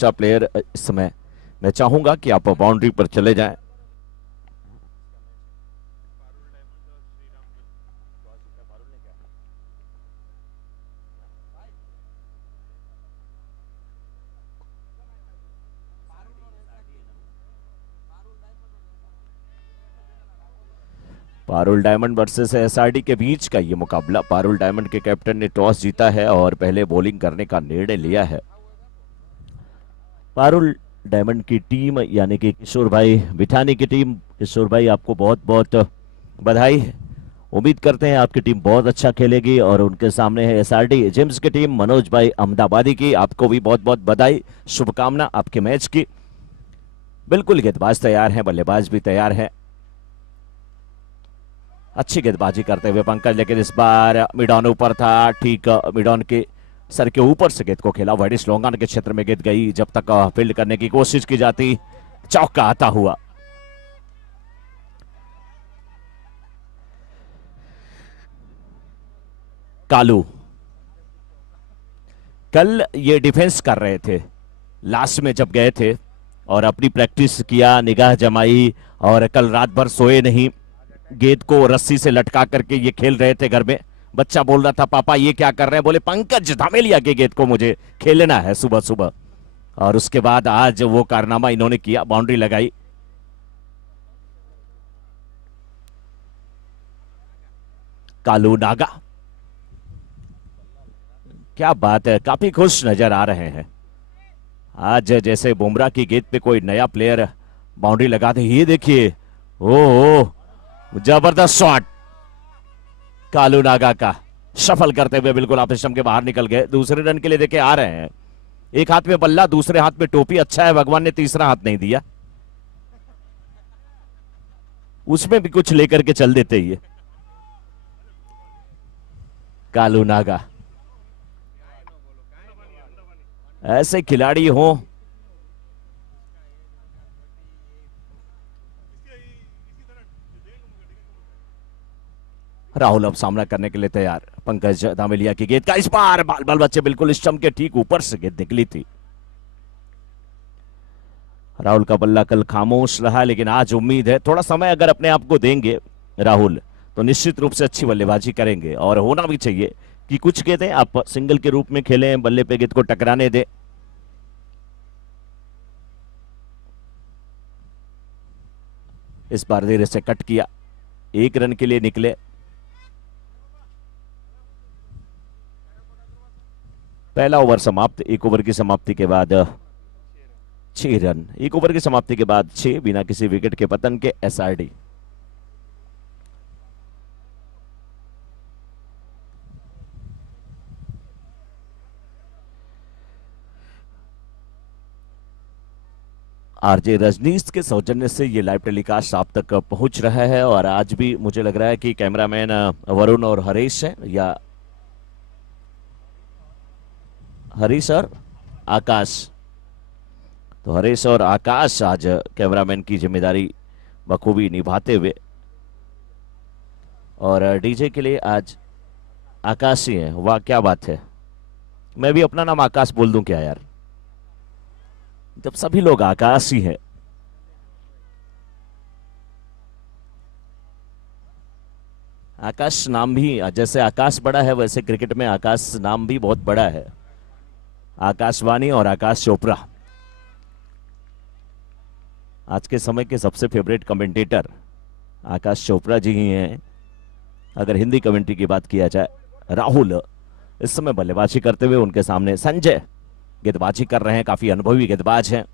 Extra player इस समय मैं चाहूंगा कि आप बाउंड्री पर चले जाएं। पारुल डायमंड वर्सेस एसआरडी के बीच का ये मुकाबला। पारुल डायमंड के कैप्टन ने टॉस जीता है और पहले बॉलिंग करने का निर्णय लिया है। पारुल डायमंड की टीम यानी कि किशोर भाई बिठानी की टीम, किशोर भाई आपको बहुत बहुत बधाई है। उम्मीद करते हैं आपकी टीम बहुत अच्छा खेलेगी। और उनके सामने है एसआरडी जिम्स की टीम, मनोज भाई अहमदाबादी की, आपको भी बहुत बहुत बधाई, शुभकामना आपके मैच की। बिल्कुल गेंदबाज तैयार हैं, बल्लेबाज भी तैयार हैं। अच्छी गेंदबाजी करते हुए पंकज, लेकिन इस बार मिडॉन ऊपर था, ठीक मिडॉन के सर के ऊपर से गेंद को खेला। वाइडिस लॉन्गन के क्षेत्र में गेंद गई, जब तक फील्ड करने की कोशिश की जाती, चौका आता हुआ। कालू कल ये डिफेंस कर रहे थे, लास्ट में जब गए थे और अपनी प्रैक्टिस किया, निगाह जमाई, और कल रात भर सोए नहीं। गेंद को रस्सी से लटका करके ये खेल रहे थे घर में। बच्चा बोल रहा था पापा ये क्या कर रहे हैं, बोले पंकज धामेलिया के गेंद को मुझे खेलना है सुबह सुबह। और उसके बाद आज वो कारनामा इन्होंने किया, बाउंड्री लगाई। कालू नागा, क्या बात है, काफी खुश नजर आ रहे हैं आज, जैसे बुमराह की गेंद पे कोई नया प्लेयर बाउंड्री लगा दे। ये देखिए, ओ जबरदस्त शॉट कालू नागा का, सफल करते हुए बिल्कुल ऑफ स्टंप के बाहर निकल गए। दूसरे रन के लिए देखे आ रहे हैं, एक हाथ में बल्ला, दूसरे हाथ में टोपी। अच्छा है भगवान ने तीसरा हाथ नहीं दिया, उसमें भी कुछ लेकर के चल देते ही। कालू नागा ऐसे खिलाड़ी हो, राहुल अब सामना करने के लिए तैयार। पंकज धामेलिया की गेंद का इस बार बाल बाल बच्चे बिल्कुल स्टंप के ठीक ऊपर से गेंद निकली थी। राहुल का बल्ला कल खामोश रहा, लेकिन आज उम्मीद है थोड़ा समय अगर अपने आप को देंगे राहुल तो निश्चित रूप से अच्छी बल्लेबाजी करेंगे। और होना भी चाहिए कि कुछ गेंदें आप सिंगल के रूप में खेलें, बल्ले पे गेंद को टकराने दें। इस बार देर से कट किया, एक रन के लिए निकले। पहला ओवर समाप्त, एक ओवर की समाप्ति के बाद 6 रन, एक ओवर की समाप्ति के बाद 6 बिना किसी विकेट के पतन के एसआरडी। आरजे रजनीश के सौजन्य से ये लाइव टेलीकास्ट आप तक पहुंच रहा है। और आज भी मुझे लग रहा है कि कैमरामैन वरुण और हरीश हैं, या हरीश और आकाश। तो हरीश और आकाश आज कैमरामैन की जिम्मेदारी बखूबी निभाते हुए, और डीजे के लिए आज आकाश ही है। वाह क्या बात है, मैं भी अपना नाम आकाश बोल दूं क्या यार, जब सभी लोग आकाश ही हैं। आकाश नाम भी, जैसे आकाश बड़ा है वैसे क्रिकेट में आकाश नाम भी बहुत बड़ा है। आकाशवाणी और आकाश चोपड़ा आज के समय के सबसे फेवरेट कमेंटेटर आकाश चोपड़ा जी ही हैं। अगर हिंदी कमेंट्री की बात किया जाए, राहुल इस समय बल्लेबाजी करते हुए, उनके सामने संजय गेंदबाजी कर रहे हैं, काफी अनुभवी गेंदबाज हैं।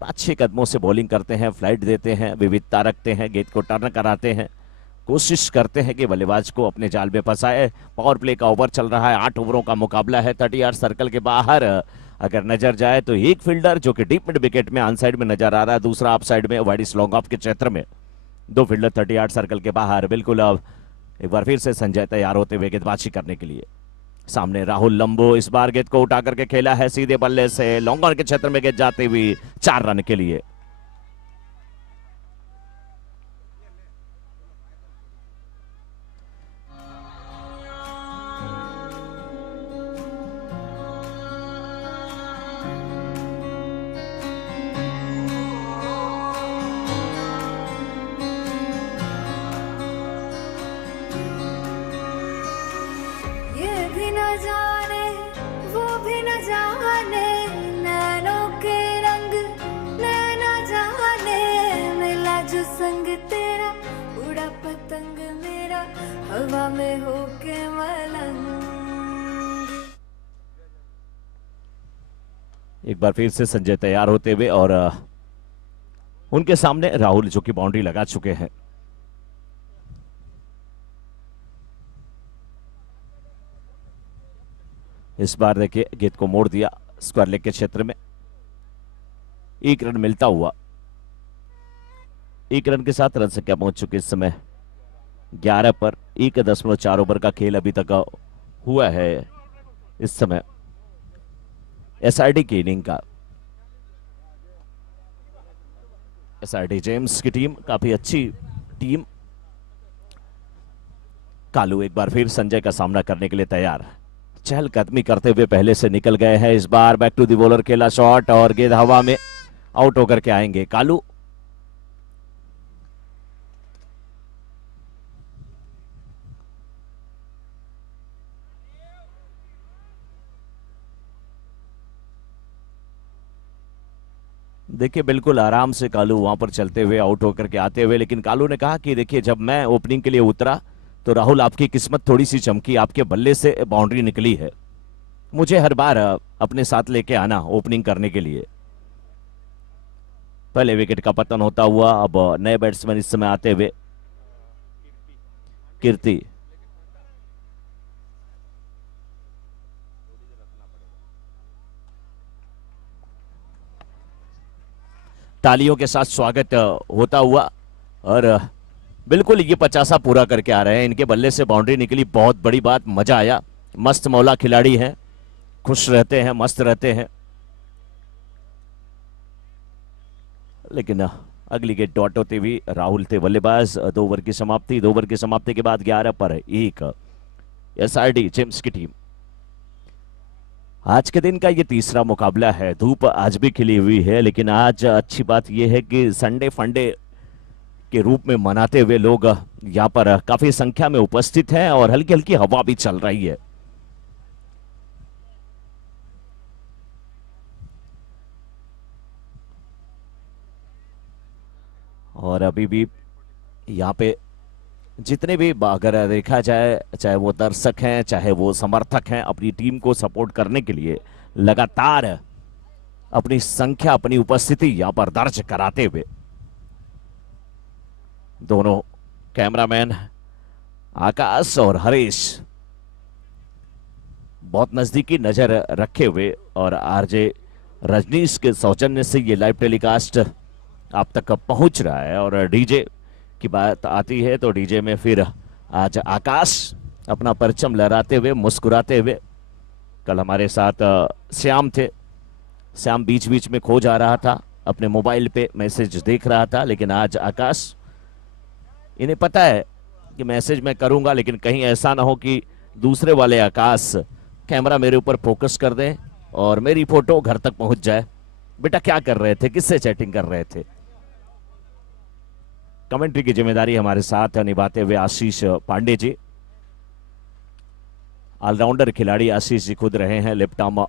5-6 कदमों से बॉलिंग करते हैं, फ्लाइट देते हैं, विविधता रखते हैं, गेंद को टर्न कराते हैं, कोशिश करते हैं कि बल्लेबाज को अपने जाल में फंसाए। पावर प्ले का ओवर चल रहा है, 8 ओवरों का मुकाबला है। 30 यार्ड सर्कल के बाहर अगर नजर जाए तो एक फील्डर जो कि डीप मिड विकेट में ऑन साइड में नजर आ रहा है, दूसरा ऑफ साइड में वाइडिस लॉन्ग ऑफ के क्षेत्र में। 2 फील्डर 30 यार्ड सर्कल के बाहर। बिल्कुल अब एक बार फिर से संजय तैयार होते हुए गेंदबाजी करने के लिए। सामने राहुल लंबो, इस बार गेंद को उठा करके खेला है सीधे बल्ले से, लॉन्ग ऑन के क्षेत्र में गेंद जाती हुई 4 रन के लिए। एक बार फिर से संजय तैयार होते हुए और उनके सामने राहुल जो कि बाउंड्री लगा चुके हैं। इस बार देखिए गेंद को मोड़ दिया स्क्वायर लेग के क्षेत्र में। एक रन मिलता हुआ, एक रन के साथ रन संख्या पहुंच चुकी इस समय 11 पर। 1.4 ओवर का खेल अभी तक हुआ है इस समय एसआरडी की इनिंग का। एसआरडी जेम्स की टीम काफी अच्छी टीम। कालू एक बार फिर संजय का सामना करने के लिए तैयार, चहलकदमी करते हुए पहले से निकल गए हैं। इस बार बैक टू दी बॉलर खेला शॉट और गेंद हवा में आउट होकर के आएंगे कालू। देखिए बिल्कुल आराम से कालू वहां पर चलते हुए आउट होकर के आते हुए, लेकिन कालू ने कहा कि देखिए जब मैं ओपनिंग के लिए उतरा तो राहुल आपकी किस्मत थोड़ी सी चमकी, आपके बल्ले से बाउंड्री निकली है। मुझे हर बार अपने साथ लेके आना ओपनिंग करने के लिए। पहले विकेट का पतन होता हुआ अब नए बैट्समैन इस समय आते हुए कीर्ति। तालियों के साथ स्वागत होता हुआ और बिल्कुल ये 50 पूरा करके आ रहे हैं। इनके बल्ले से बाउंड्री निकली, बहुत बड़ी बात, मजा आया। मस्त मौला खिलाड़ी हैं, खुश रहते हैं, मस्त रहते हैं। लेकिन अगली गेट डॉट होती हुई राहुल थे बल्लेबाज। 2 ओवर की समाप्ति, 2 ओवर की समाप्ति के बाद 11 पर 1 एसआरडी जेम्स की टीम। आज के दिन का ये तीसरा मुकाबला है। धूप आज भी खिली हुई है, लेकिन आज अच्छी बात यह है कि संडे फंडे के रूप में मनाते हुए लोग यहाँ पर काफी संख्या में उपस्थित हैं और हल्की हल्की हवा भी चल रही है। और अभी भी यहाँ पे जितने भी अगर देखा जाए, चाहे वो दर्शक हैं चाहे वो समर्थक हैं, अपनी टीम को सपोर्ट करने के लिए लगातार अपनी संख्या, अपनी उपस्थिति यहाँ पर दर्ज कराते हुए दोनों कैमरामैन आकाश और हरीश बहुत नजदीकी नजर रखे हुए और आरजे रजनीश के सौजन्य से ये लाइव टेलीकास्ट आप तक पहुंच रहा है। और डीजे की बात आती है तो डीजे में फिर आज आकाश अपना परचम लहराते हुए, मुस्कुराते हुए। कल हमारे साथ श्याम थे। श्याम बीच बीच में खो जा रहा था, अपने मोबाइल पे मैसेज देख रहा था, लेकिन आज आकाश, इन्हें पता है कि मैसेज मैं करूंगा लेकिन कहीं ऐसा ना हो कि दूसरे वाले आकाश कैमरा मेरे ऊपर फोकस कर दें और मेरी फोटो घर तक पहुंच जाए। बेटा क्या कर रहे थे, किससे चैटिंग कर रहे थे? कमेंट्री की जिम्मेदारी हमारे साथ निभाते हुए आशीष पांडे जी, ऑलराउंडर खिलाड़ी आशीष जी खुद रहे हैं, लेफ्ट आर्म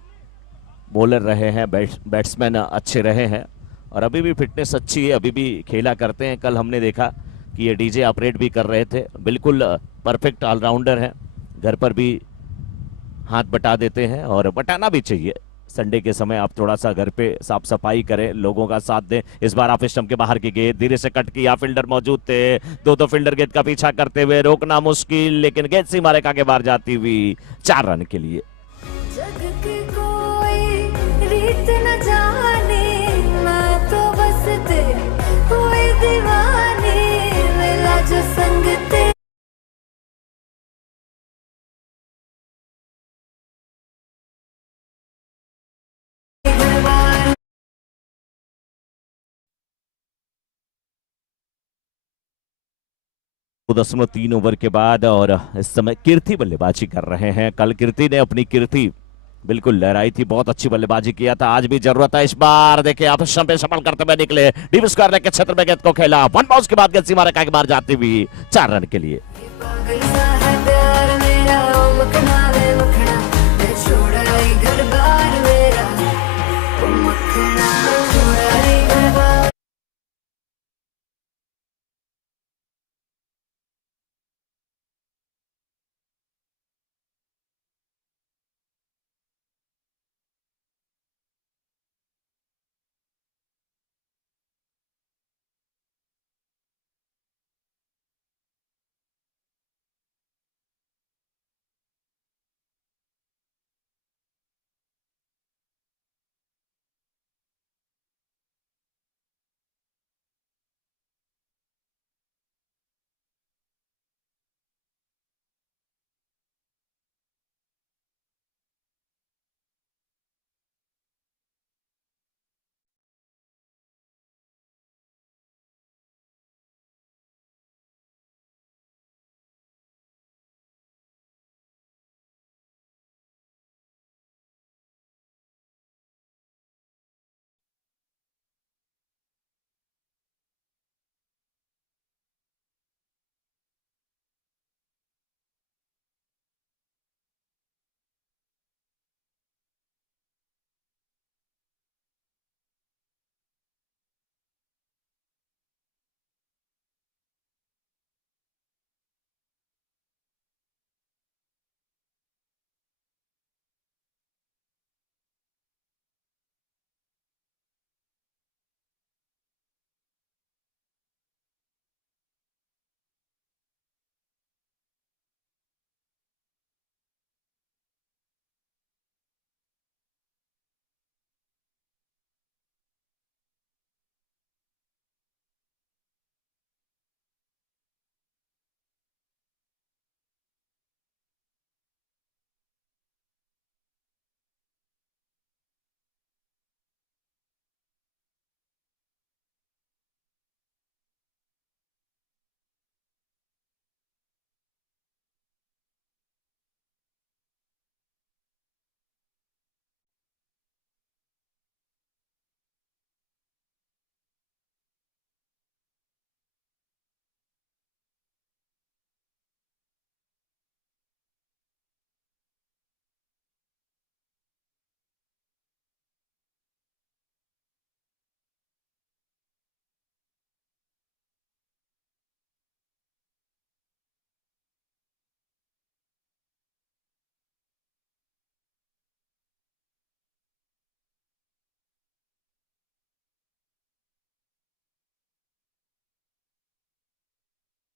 बॉलर रहे हैं, बैट्समैन अच्छे रहे हैं और अभी भी फिटनेस अच्छी है, अभी भी खेला करते हैं। कल हमने देखा कि ये डीजे ऑपरेट भी कर रहे थे, बिल्कुल परफेक्ट ऑलराउंडर हैं। घर पर भी हाथ बटा देते हैं और बटाना भी चाहिए। संडे के समय आप थोड़ा सा घर पे साफ सफाई करें, लोगों का साथ दें। इस बार ऑफ स्टंप के बाहर की गेंद धीरे से कट किया, फील्डर मौजूद थे, दो फील्डर गेंद का पीछा करते हुए, रोकना मुश्किल, लेकिन गेंद सीमा रेखा के बाहर जाती हुई 4 रन के लिए। जग की कोई रीत न जाने, मैं तो बस तेरे कोई दीवाने, मिला जो संग तेरे। तो 10.3 ओवर के बाद और इस समय कीर्ति बल्लेबाजी कर रहे हैं। कल कीर्ति ने अपनी कीर्ति बिल्कुल लहराई थी, बहुत अच्छी बल्लेबाजी किया था, आज भी जरूरत है। इस बार देखिए आप पे सफल करते हुए निकले, डीप स्क्वायर के क्षेत्र में गेंद को खेला, 1 बाउंस के बाद गेंद सीमा रेखा के बाहर जाती हुई 4 रन के लिए।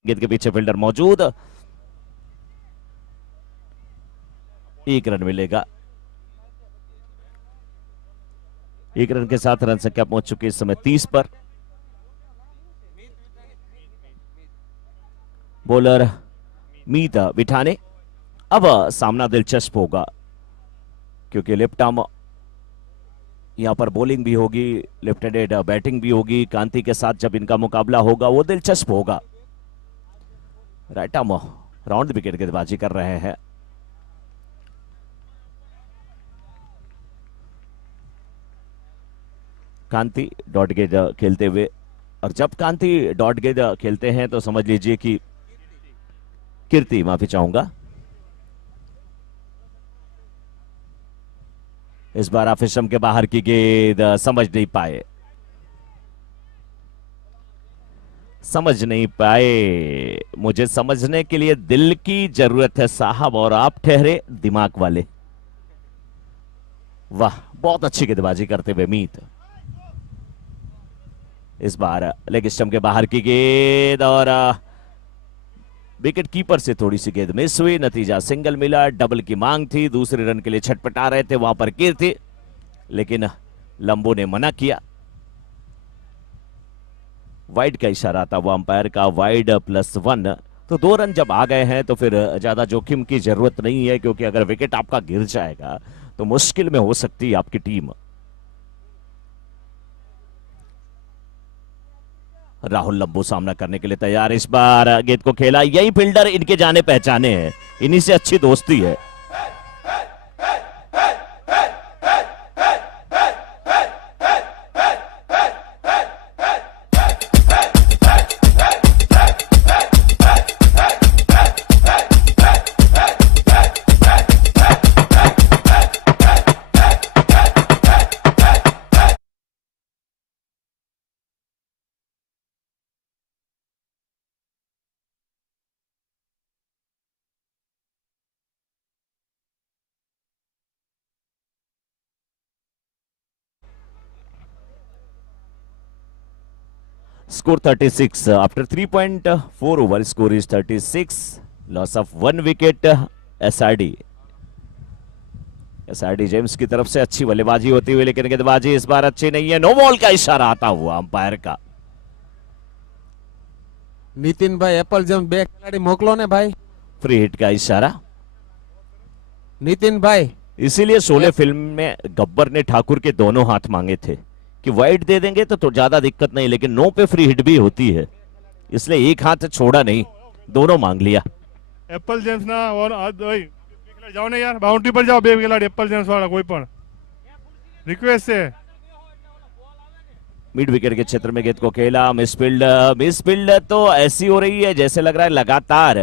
गेंद के पीछे फील्डर मौजूद, 1 रन मिलेगा। 1 रन के साथ रन संख्या पहुंच चुकी है इस समय 30 पर। बॉलर मीत बिठाने। अब सामना दिलचस्प होगा क्योंकि लेफ्ट आर्म यहां पर बॉलिंग भी होगी, लेफ्ट हैंडेड बैटिंग भी होगी। कांति के साथ जब इनका मुकाबला होगा वो दिलचस्प होगा। राइट आर्म राउंड विकेट गेंदबाजी कर रहे हैं। कांति डॉट गेंद खेलते हुए, और जब कांति डॉट गेंद खेलते हैं तो समझ लीजिए कि कीर्ति, माफी चाहूंगा, इस बार ऑफ स्टंप के बाहर की गेंद समझ नहीं पाए, मुझे समझने के लिए दिल की जरूरत है साहब, और आप ठहरे दिमाग वाले। वाह, बहुत अच्छी गेंदबाजी करते हुए मीत। इस बार लेग स्टंप के बाहर की गेंद और विकेट कीपर से थोड़ी सी गेंद मिस हुई। नतीजा सिंगल मिला। डबल की मांग थी, दूसरे रन के लिए छटपटा रहे थे वहां पर कीर्ति, लेकिन लंबो ने मना किया। वाइड का इशारा था वो अंपायर का, वाइड +1। तो 2 रन जब आ गए हैं तो फिर ज्यादा जोखिम की जरूरत नहीं है, क्योंकि अगर विकेट आपका गिर जाएगा तो मुश्किल में हो सकती है आपकी टीम। राहुल लंबो सामना करने के लिए तैयार। इस बार गेंद को खेला, यही फील्डर इनके जाने पहचाने हैं, इन्हीं से अच्छी दोस्ती है। Score 36 after 3.4 over. Score is 36. Loss of 1 wicket. SRD James की तरफ से अच्छी बल्लेबाजी होती हुई, लेकिन गेंदबाजी इस बार अच्छी नहीं है। नो बॉल का इशारा आता हुआ अंपायर का। नितिन भाई एप्पल जेम्स 2 खिलाड़ी मोकलो ने भाई। फ्री हिट का इशारा। नितिन भाई, इसीलिए शोले फिल्म में गब्बर ने ठाकुर के दोनों हाथ मांगे थे कि वाइड दे देंगे तो ज्यादा दिक्कत नहीं, लेकिन नो पे फ्री हिट भी होती है, इसलिए एक हाथ छोड़ा नहीं, दोनों मांग लिया। एप्पल जेम्स ना और जाओ ने यार, बाउंड्री पर जाओ, 2 खिलाड़ी एप्पल जेम्स वाला कोई पण रिक्वेस्ट है। मिड विकेट के क्षेत्र में गेंद को खेला, मिसफील्ड तो ऐसी हो रही है जैसे लग रहा है लगातार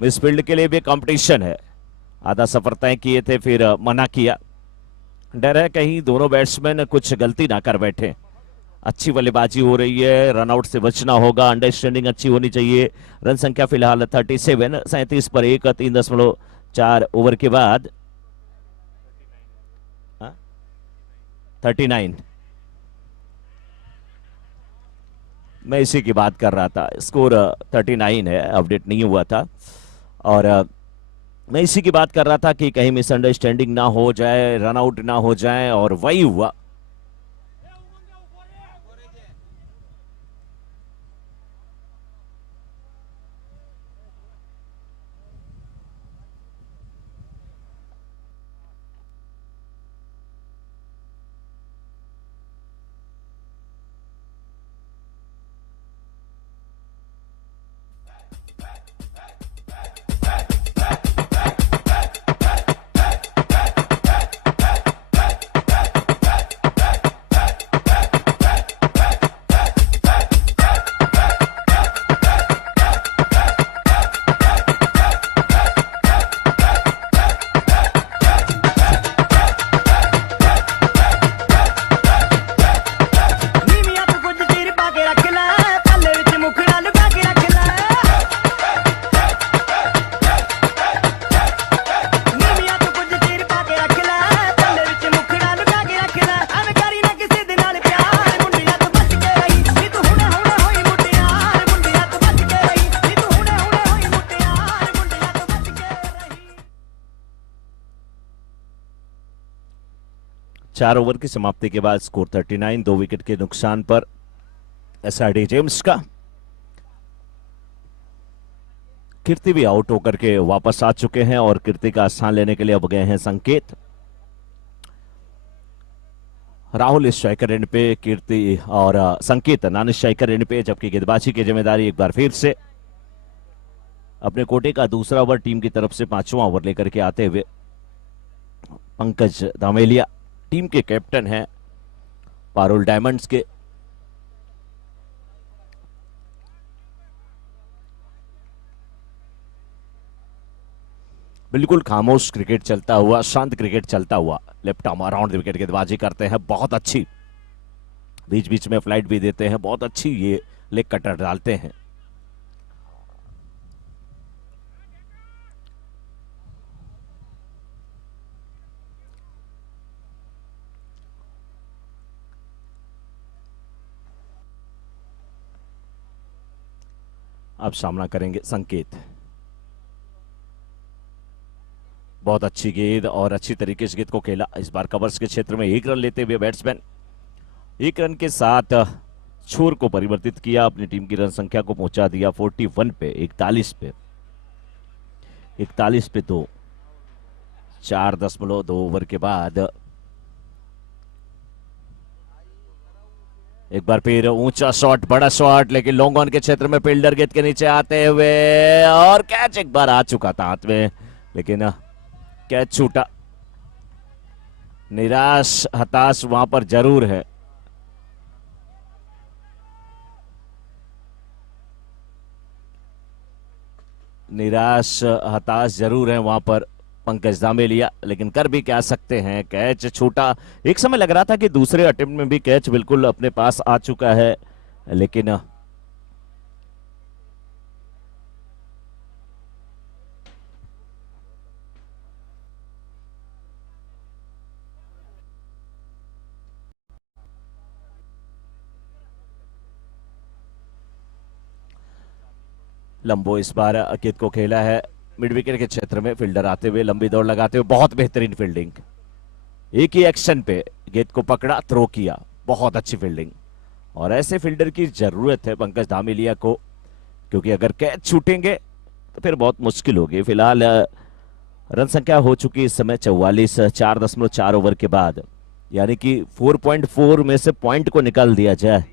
मिसफील्ड के लिए भी कंपटीशन है। आधा सफर तय किए थे, फिर मना किया। डर है कहीं दोनों बैट्समैन कुछ गलती ना कर बैठे। अच्छी बल्लेबाजी हो रही है, रनआउट से बचना होगा, अंडरस्टैंडिंग अच्छी होनी चाहिए। रन संख्या फिलहाल 37, 37 पर 1, 3.4 ओवर के बाद 39। मैं इसी की बात कर रहा था, स्कोर 39 है, अपडेट नहीं हुआ था। और मैं इसी की बात कर रहा था कि कहीं मिसअंडरस्टैंडिंग ना हो जाए, रनआउट ना हो जाए, और वही हुआ। 4 ओवर की समाप्ति के बाद स्कोर 39, 2 विकेट के नुकसान पर एसआरडी जेम्स का। कीर्ति भी आउट होकर के वापस आ चुके हैं और कीर्ति का स्थान लेने के लिए अब गए हैं संकेत। राहुल इस स्ट्राइकर एंड पे, कीर्ति और संकेत नॉन स्ट्राइकर एंड पे, जबकि गेंदबाजी की जिम्मेदारी एक बार फिर से अपने कोटे का दूसरा ओवर टीम की तरफ से 5वां ओवर लेकर के आते हुए पंकज धामेलिया, टीम के कैप्टन हैं पारुल डायमंड्स के। बिल्कुल खामोश क्रिकेट चलता हुआ, शांत क्रिकेट चलता हुआ लेफ्ट आर्म अराउंड विकेट गेंदबाजी करते हैं, बहुत अच्छी, बीच बीच में फ्लाइट भी देते हैं, बहुत अच्छी ये लेग कटर डालते हैं। अब सामना करेंगे संकेत। बहुत अच्छी गेंद और अच्छी तरीके से गेंद को खेला, इस बार कवर्स के क्षेत्र में 1 रन लेते हुए बैट्समैन 1 रन के साथ छोर को परिवर्तित किया, अपनी टीम की रन संख्या को पहुंचा दिया 41 पे, 41 पे 2। 4.2 ओवर के बाद एक बार फिर ऊंचा शॉट, बड़ा शॉट, लेकिन लॉन्ग ऑन के क्षेत्र में फील्डर गेंद के नीचे आते हुए और कैच एक बार आ चुका था हाथ में, लेकिन कैच छूटा। निराश हताश वहां पर जरूर है। निराश हताश जरूर है वहां पर पंकज धामेलिया, लेकिन कर भी क्या सकते हैं, कैच छूटा। एक समय लग रहा था कि दूसरे अटेम्प्ट में भी कैच बिल्कुल अपने पास आ चुका है, लेकिन लंबो इस बार गेंद को खेला है मिड विकेट के क्षेत्र में, फील्डर आते हुए लंबी दौड़ लगाते हुए, बहुत बेहतरीन फील्डिंग, एक ही एक्शन पे गेंद को पकड़ा, थ्रो किया, बहुत अच्छी फील्डिंग। और ऐसे फील्डर की जरूरत है पंकज धामेलिया को, क्योंकि अगर कैच छूटेंगे तो फिर बहुत मुश्किल होगी। फिलहाल रन संख्या हो चुकी इस समय 44, 4.4 ओवर के बाद, यानी कि 4.4 में से पॉइंट को निकाल दिया जाए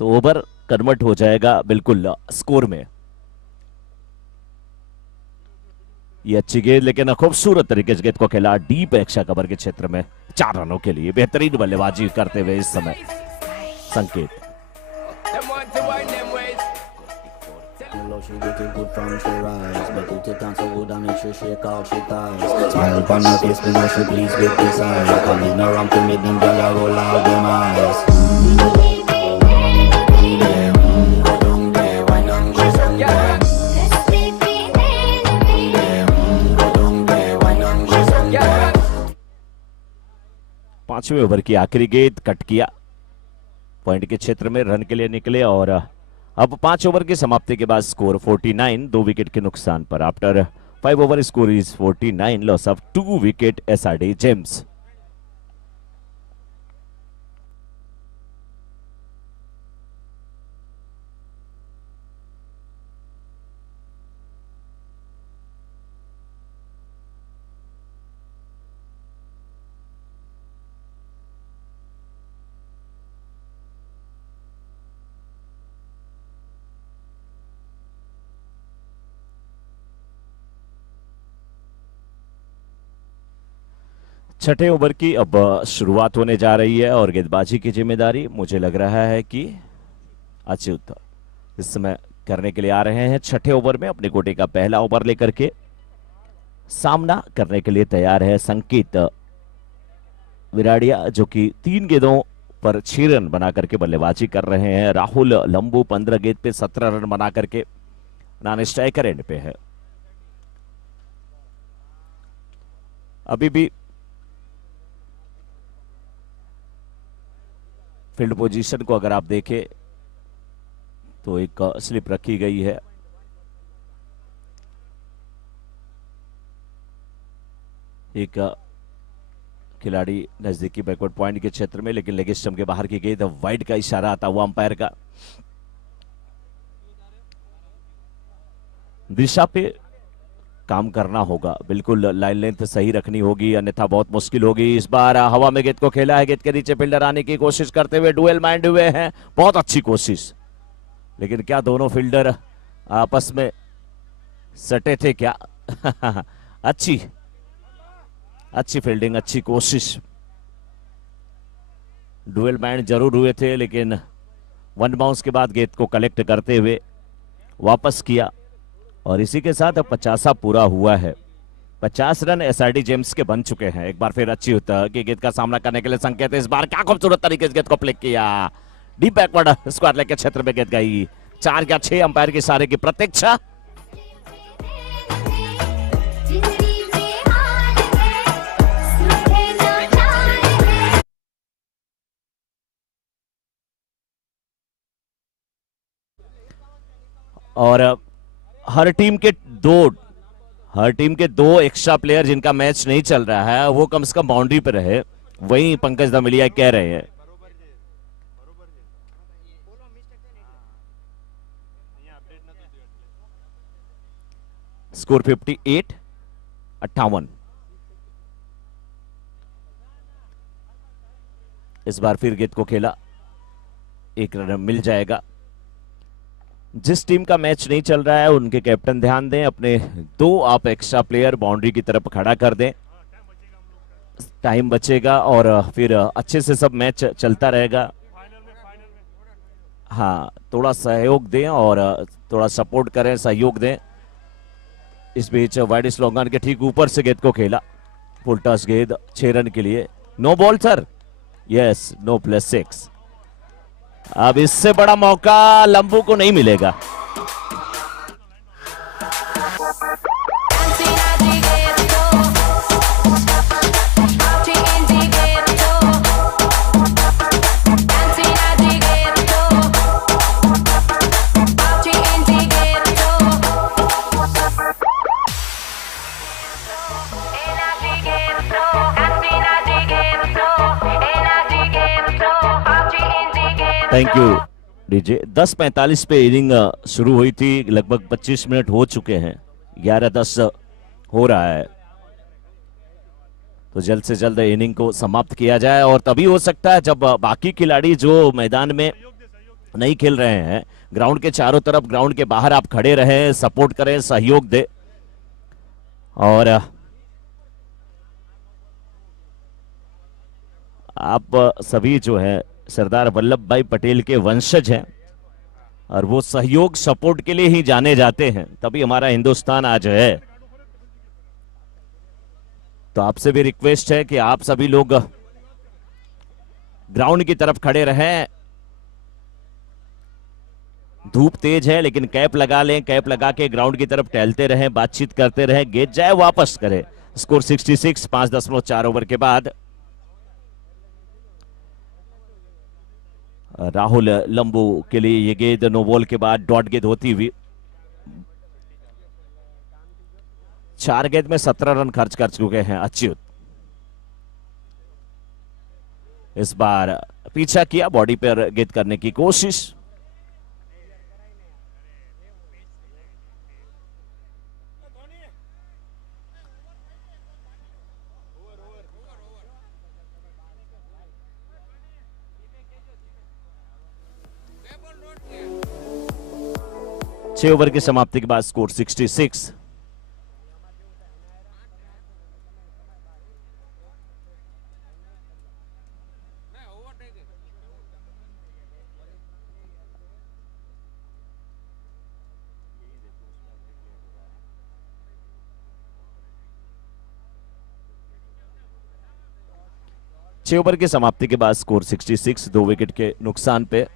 तो ओवर कन्वर्ट हो जाएगा बिल्कुल स्कोर में। ये अच्छी गेंद, लेकिन खूबसूरत तरीके से गेंद को खेला डीप एक्स्ट्रा कवर के क्षेत्र में 4 रनों के लिए। बेहतरीन बल्लेबाजी करते हुए इस समय संकेत। She looking good from she rise, but put it on so good and make sure she out she ties. Smile upon her face, me know she pleased with this eye. Coming around to me, them gyal a roll out them eyes. Go down there, why not go down there? Go down there, why not go down there? 5वें over की आखिरी गेंद cut किया, point के क्षेत्र में run के लिए निकले और अब 5 ओवर की समाप्ति के बाद स्कोर 49, 2 विकेट के नुकसान पर। After 5 over score is 49, loss of 2 wicket SRD James. छठे ओवर की अब शुरुआत होने जा रही है और गेंदबाजी की जिम्मेदारी मुझे लग रहा है कि अच्युत इस समय करने के लिए आ रहे हैं। छठे ओवर में अपने कोटे का पहला ओवर लेकर के सामना करने के लिए तैयार है संकेत विराड़िया, जो कि 3 गेंदों पर 6 रन बना करके बल्लेबाजी कर रहे हैं। राहुल लंबू 15 गेंद पे 17 रन बना करके नॉन स्ट्राइकर एंड पे है। अभी भी फील्ड पोजीशन को अगर आप देखें तो एक स्लिप रखी गई है, एक खिलाड़ी नजदीकी बैकवर्ड पॉइंट के क्षेत्र में, लेकिन लेग स्टंप के बाहर की गेंद, वाइड का इशारा आता हुआ अंपायर का। दिशा पे काम करना होगा, बिल्कुल लाइन लेंथ सही रखनी होगी, अन्यथा बहुत मुश्किल होगी। इस बार हवा में गेंद को खेला है, गेंद के नीचे फील्डर आने की कोशिश करते हुए डुएल माइंड हुए हैं, बहुत अच्छी कोशिश, लेकिन क्या दोनों फील्डर आपस में सटे थे क्या? अच्छी फील्डिंग, अच्छी कोशिश। डुएल माइंड जरूर हुए थे, लेकिन वन बाउंस के बाद गेंद को कलेक्ट करते हुए वापस किया, और इसी के साथ अब 50 पूरा हुआ है। 50 रन एसआरडी जेम्स के बन चुके हैं। एक बार फिर अच्छी होता है कि गेंद का सामना करने के लिए संकेत है। इस बार क्या खूबसूरत तरीके से गेंद को प्ले किया, डीप बैकवर्ड स्क्वायर लेग के क्षेत्र में गेंद गई। 4 या 6 अंपायर के इशारे की प्रतीक्षा। और हर टीम के दो एक्स्ट्रा प्लेयर जिनका मैच नहीं चल रहा है वो कम से कम बाउंड्री पर रहे, वही पंकज दमिलिया कह रहे हैं। स्कोर 58-58। इस बार फिर गेंद को खेला, 1 रन मिल जाएगा। जिस टीम का मैच नहीं चल रहा है उनके कैप्टन ध्यान दें, अपने 2 आप एक्स्ट्रा प्लेयर बाउंड्री की तरफ खड़ा कर दें, टाइम बचेगा और फिर अच्छे से सब मैच चलता रहेगा। हाँ, थोड़ा सहयोग दें और थोड़ा सपोर्ट करें, सहयोग दें। इस बीच वाइड स्लोगन के ठीक ऊपर से गेंद को खेला, फुल टॉस गेंद, 6 रन के लिए। No ball sir, yes, no +6। अब इससे बड़ा मौका लंबू को नहीं मिलेगा। Thank you DJ. 10:45 पे इनिंग शुरू हुई थी, लगभग 25 मिनट हो चुके हैं, 11:10 हो रहा है, तो जल्द से जल्द इनिंग को समाप्त किया जाए। और तभी हो सकता है जब बाकी खिलाड़ी जो मैदान में नहीं खेल रहे हैं, ग्राउंड के चारों तरफ, ग्राउंड के बाहर आप खड़े रहें, सपोर्ट करें, सहयोग दें। और आप सभी जो है सरदार वल्लभ भाई पटेल के वंशज हैं और वो सहयोग सपोर्ट के लिए ही जाने जाते हैं, तभी हमारा हिंदुस्तान आज है। तो आपसे भी रिक्वेस्ट है कि आप सभी लोग ग्राउंड की तरफ खड़े रहें। धूप तेज है लेकिन कैप लगा लें, कैप लगा के ग्राउंड की तरफ टहलते रहें, बातचीत करते रहें, गेंद जाए वापस करें। स्कोर 66, 5.4 ओवर के बाद। राहुल लंबू के लिए ये गेंद नो बॉल के बाद डॉट गेंद होती हुई। 4 गेंद में 17 रन खर्च कर चुके हैं अच्युत। इस बार पीछा किया, बॉडी पर गेंद करने की कोशिश। छह ओवर की समाप्ति के बाद स्कोर 66। छह ओवर की समाप्ति के बाद स्कोर 66, 2 विकेट के नुकसान पे।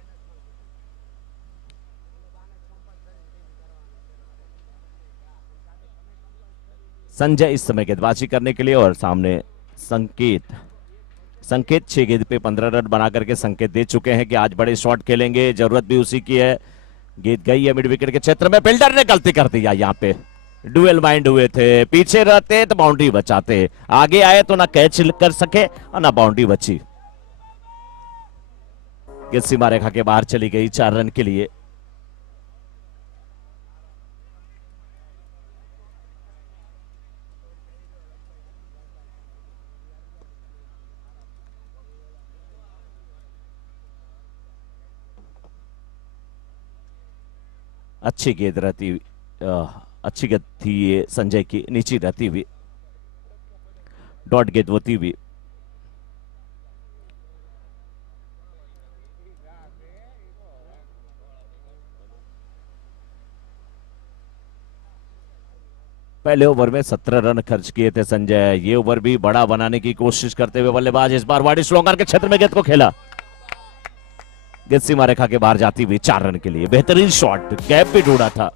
संजय इस समय गेंदबाजी करने के लिए, और सामने संकेत 6 गेंद पे 15 रन बना करके संकेत दे चुके हैं कि आज बड़े शॉट खेलेंगे, जरूरत भी उसी की है। गेंद गई है मिड विकेट के क्षेत्र में, फील्डर ने गलती कर दिया, यहां पे डुएल माइंड हुए थे, पीछे रहते तो बाउंड्री बचाते, आगे आए तो ना कैच कर सके और ना बाउंड्री बची। गेंद सीमा रेखा के बाहर चली गई 4 रन के लिए। अच्छी गेंद रहती हुई, अच्छी गेंद थी ये संजय की, नीचे रहती हुई डॉट गेंद होती हुई। पहले ओवर में 17 रन खर्च किए थे संजय। ये ओवर भी बड़ा बनाने की कोशिश करते हुए बल्लेबाज इस बार वाइड स्लोंगर के क्षेत्र में गेंद को खेला। गेंद सीमा रेखा के बाहर जाती हुई 4 रन के लिए। बेहतरीन शॉट, गैप भी ढूंढा था।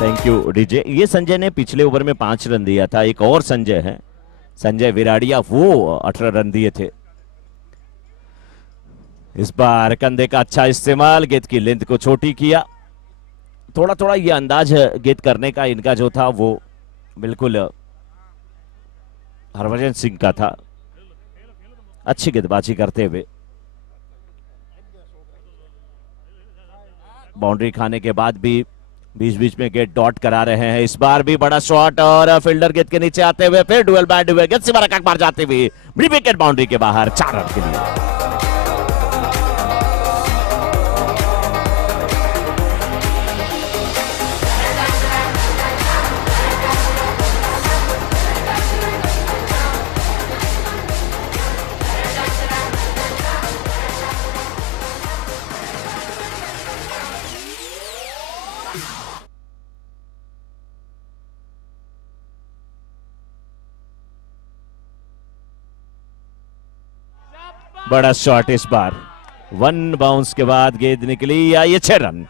Thank you DJ. ये संजय ने पिछले ओवर में 5 रन दिया था। एक और संजय है, संजय विराड़िया, वो 18 रन दिए थे। इस बार कंधे का अच्छा इस्तेमाल, गेंद की लेंथ को छोटी किया। थोड़ा थोड़ा ये अंदाज गेंद करने का इनका जो था वो बिल्कुल हरभजन सिंह का था। अच्छी गेंदबाजी करते हुए बाउंड्री खाने के बाद भी बीच बीच में गेट डॉट करा रहे हैं। इस बार भी बड़ा शॉट और फील्डर गेंद के नीचे आते हुए फिर डुएल बैट हुए, गेंद सीमा रेखा के बाहर जाते हुए बड़ी विकेट बाउंड्री के बाहर 4 रन के लिए। बड़ा शॉट इस बार, 1 बाउंस के बाद गेंद निकली या ये 6 run.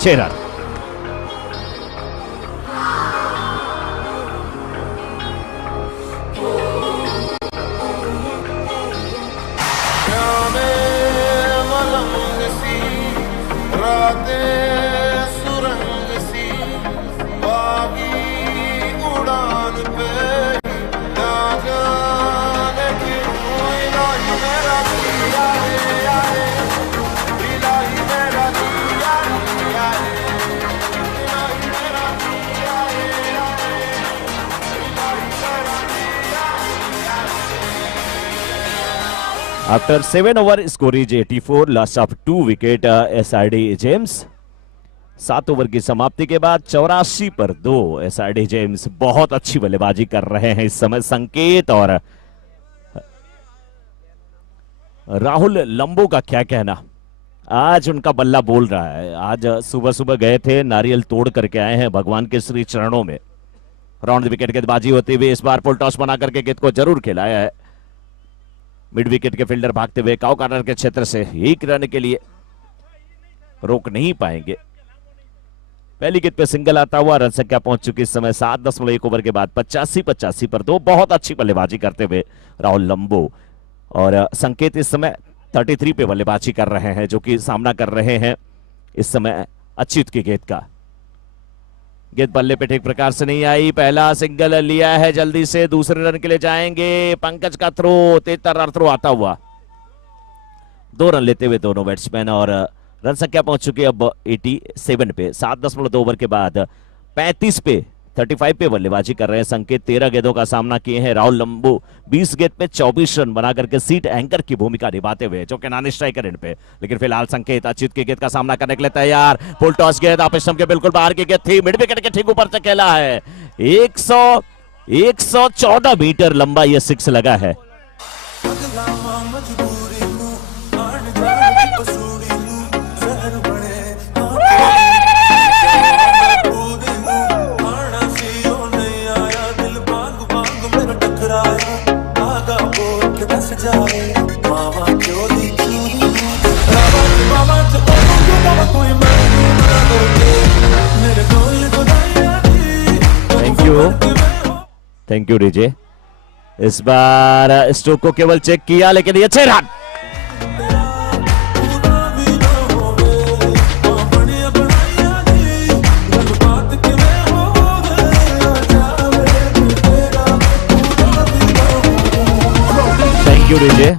6 run. After 7 over, score is 84, loss of 2 wicket SRD James. 7 over की समाप्ति के बाद 84 पर 2 SRD जेम्स बहुत अच्छी बल्लेबाजी कर रहे हैं इस समय। संकेत और राहुल लंबो का क्या कहना, आज उनका बल्ला बोल रहा है। आज सुबह सुबह गए थे, नारियल तोड़ करके आए हैं भगवान के श्री चरणों में। राउंड विकेट गेंदबाजी होती हुई इस बार फुल टॉस बना करके गेंद को जरूर खिलाया है। मिड विकेट के फील्डर भागते हुए काउ कॉर्नर के क्षेत्र से 1 रन के लिए रोक नहीं पाएंगे। पहली गेंद पे सिंगल आता हुआ, रन संख्या पहुंच चुकी इस समय 7.1 ओवर के बाद 85 पर 2। बहुत अच्छी बल्लेबाजी करते हुए राहुल लंबो और संकेत इस समय 33 पे बल्लेबाजी कर रहे हैं, जो कि सामना कर रहे हैं इस समय अच्युत की गेंद का। गेंद बल्ले पे ठीक प्रकार से नहीं आई, पहला सिंगल लिया है जल्दी से, दूसरे रन के लिए जाएंगे। पंकज का थ्रो, तेज थ्रो आता हुआ, 2 रन लेते हुए दोनों बैट्समैन और रन संख्या पहुंच चुकी है अब 87 पे। 7.2 ओवर के बाद 35 पे बल्लेबाजी कर रहे हैं संकेत। 13 गेंदों का सामना किए हैं राहुल लंबो, 20 गेंद पे 24 रन बना करके सीट एंकर की भूमिका निभाते हुए, जो कि नॉन स्ट्राइकर इन पे। लेकिन फिलहाल संकेत अच्युत की गेंद का सामना करने के लिए तैयार। फुल टॉस गेंद ऑफ स्टंप के बिल्कुल बाहर की गेंद थी, मिड विकेट के ठीक ऊपर से खेला है। 114 मीटर लंबा यह 6 लगा है। Mama, thank you DJ. इस बार स्टोक को केवल चेक किया, लेकिन ये 6 run. Thank you DJ.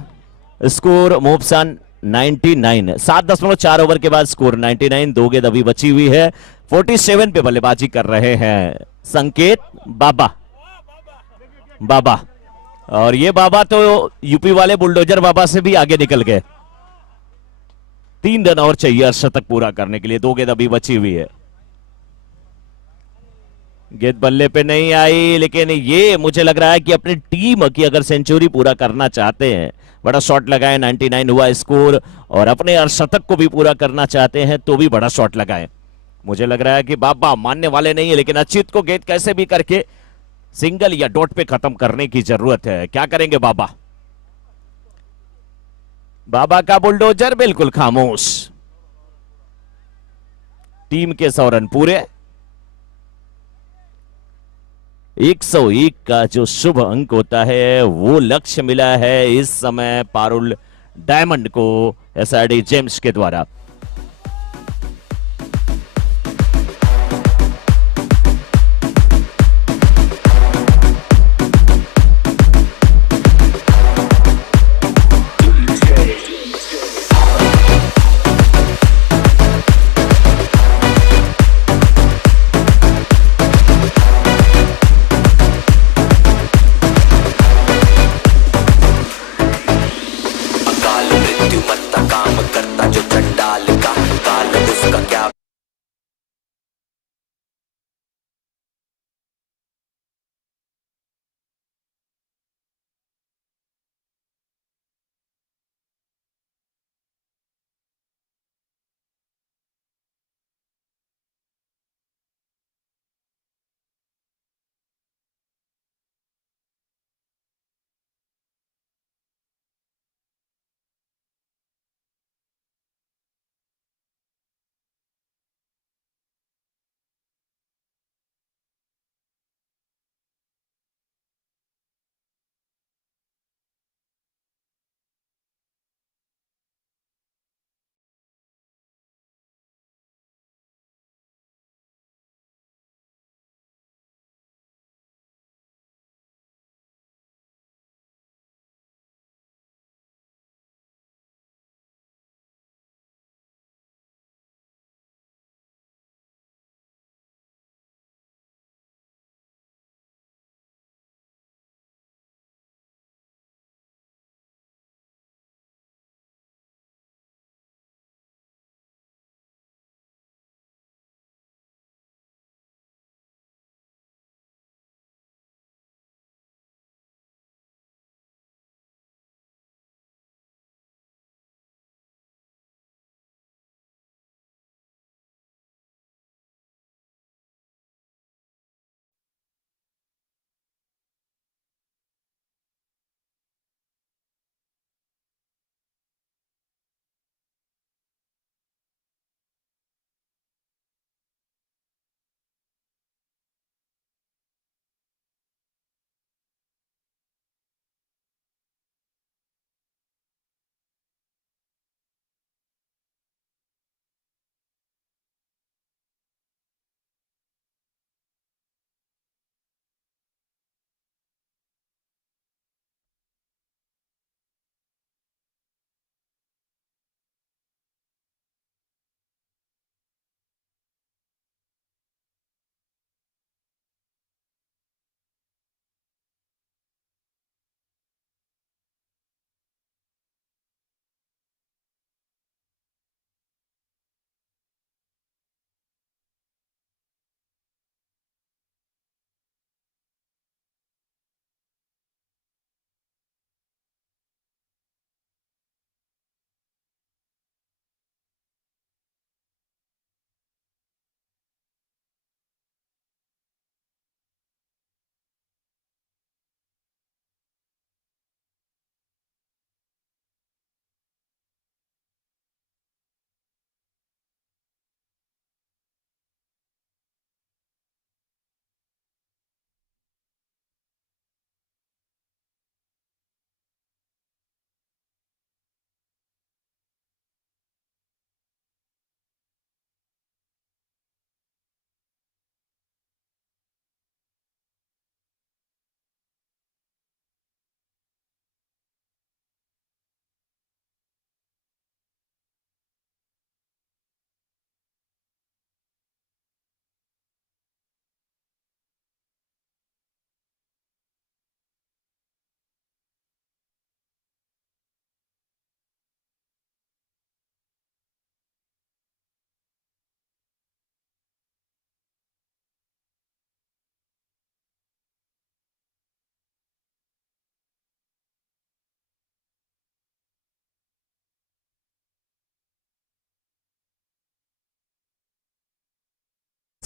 Score moves on 99। 7.4 over के बाद स्कोर 99। 2 गेंद अभी बची हुई है। 47 पे बल्लेबाजी कर रहे हैं संकेत बाबा। और ये बाबा तो यूपी वाले बुलडोजर बाबा से भी आगे निकल गए। 3 रन और चाहिए अर्धशतक पूरा करने के लिए। 2 गेंद अभी बची हुई है। गेंद बल्ले पे नहीं आई, लेकिन ये मुझे लग रहा है कि अपनी टीम की अगर सेंचुरी पूरा करना चाहते हैं, बड़ा शॉट लगाए, 99 हुआ स्कोर, और अपने अर्धशतक को भी पूरा करना चाहते हैं तो भी बड़ा शॉट लगाए। मुझे लग रहा है कि बाबा मानने वाले नहीं है, लेकिन अच्युत को गेंद कैसे भी करके सिंगल या डॉट पे खत्म करने की जरूरत है। क्या करेंगे बाबा? बाबा का बुलडोजर बिल्कुल खामोश। टीम के 100 रन पूरे। 101 का जो शुभ अंक होता है वो लक्ष्य मिला है इस समय पारुल डायमंड को एसआरडी जेम्स के द्वारा।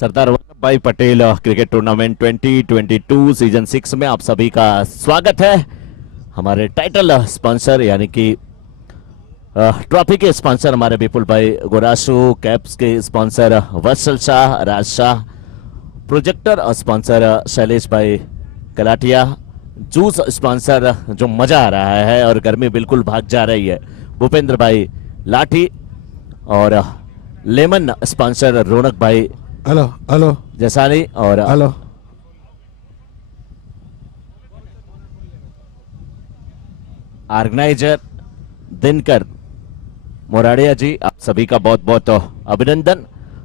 सरदार वल्लभ भाई पटेल क्रिकेट टूर्नामेंट 2022 सीजन 6 में आप सभी का स्वागत है। हमारे टाइटल स्पॉन्सर यानी कि ट्रॉफी के स्पॉन्सर हमारे विपुल भाई गोरासू, कैप्स के स्पॉन्सर वत्सल शाह, राज शाह, प्रोजेक्टर स्पॉन्सर शैलेश भाई कलाटिया, जूस स्पॉन्सर जो मजा आ रहा है और गर्मी बिल्कुल भाग जा रही है भूपेंद्र भाई लाठी, और लेमन स्पॉन्सर रौनक भाई हेलो हेलो जैसानी, और हेलो ऑर्गेनाइजर दिनकर मोराडिया जी, आप सभी का बहुत बहुत अभिनंदन।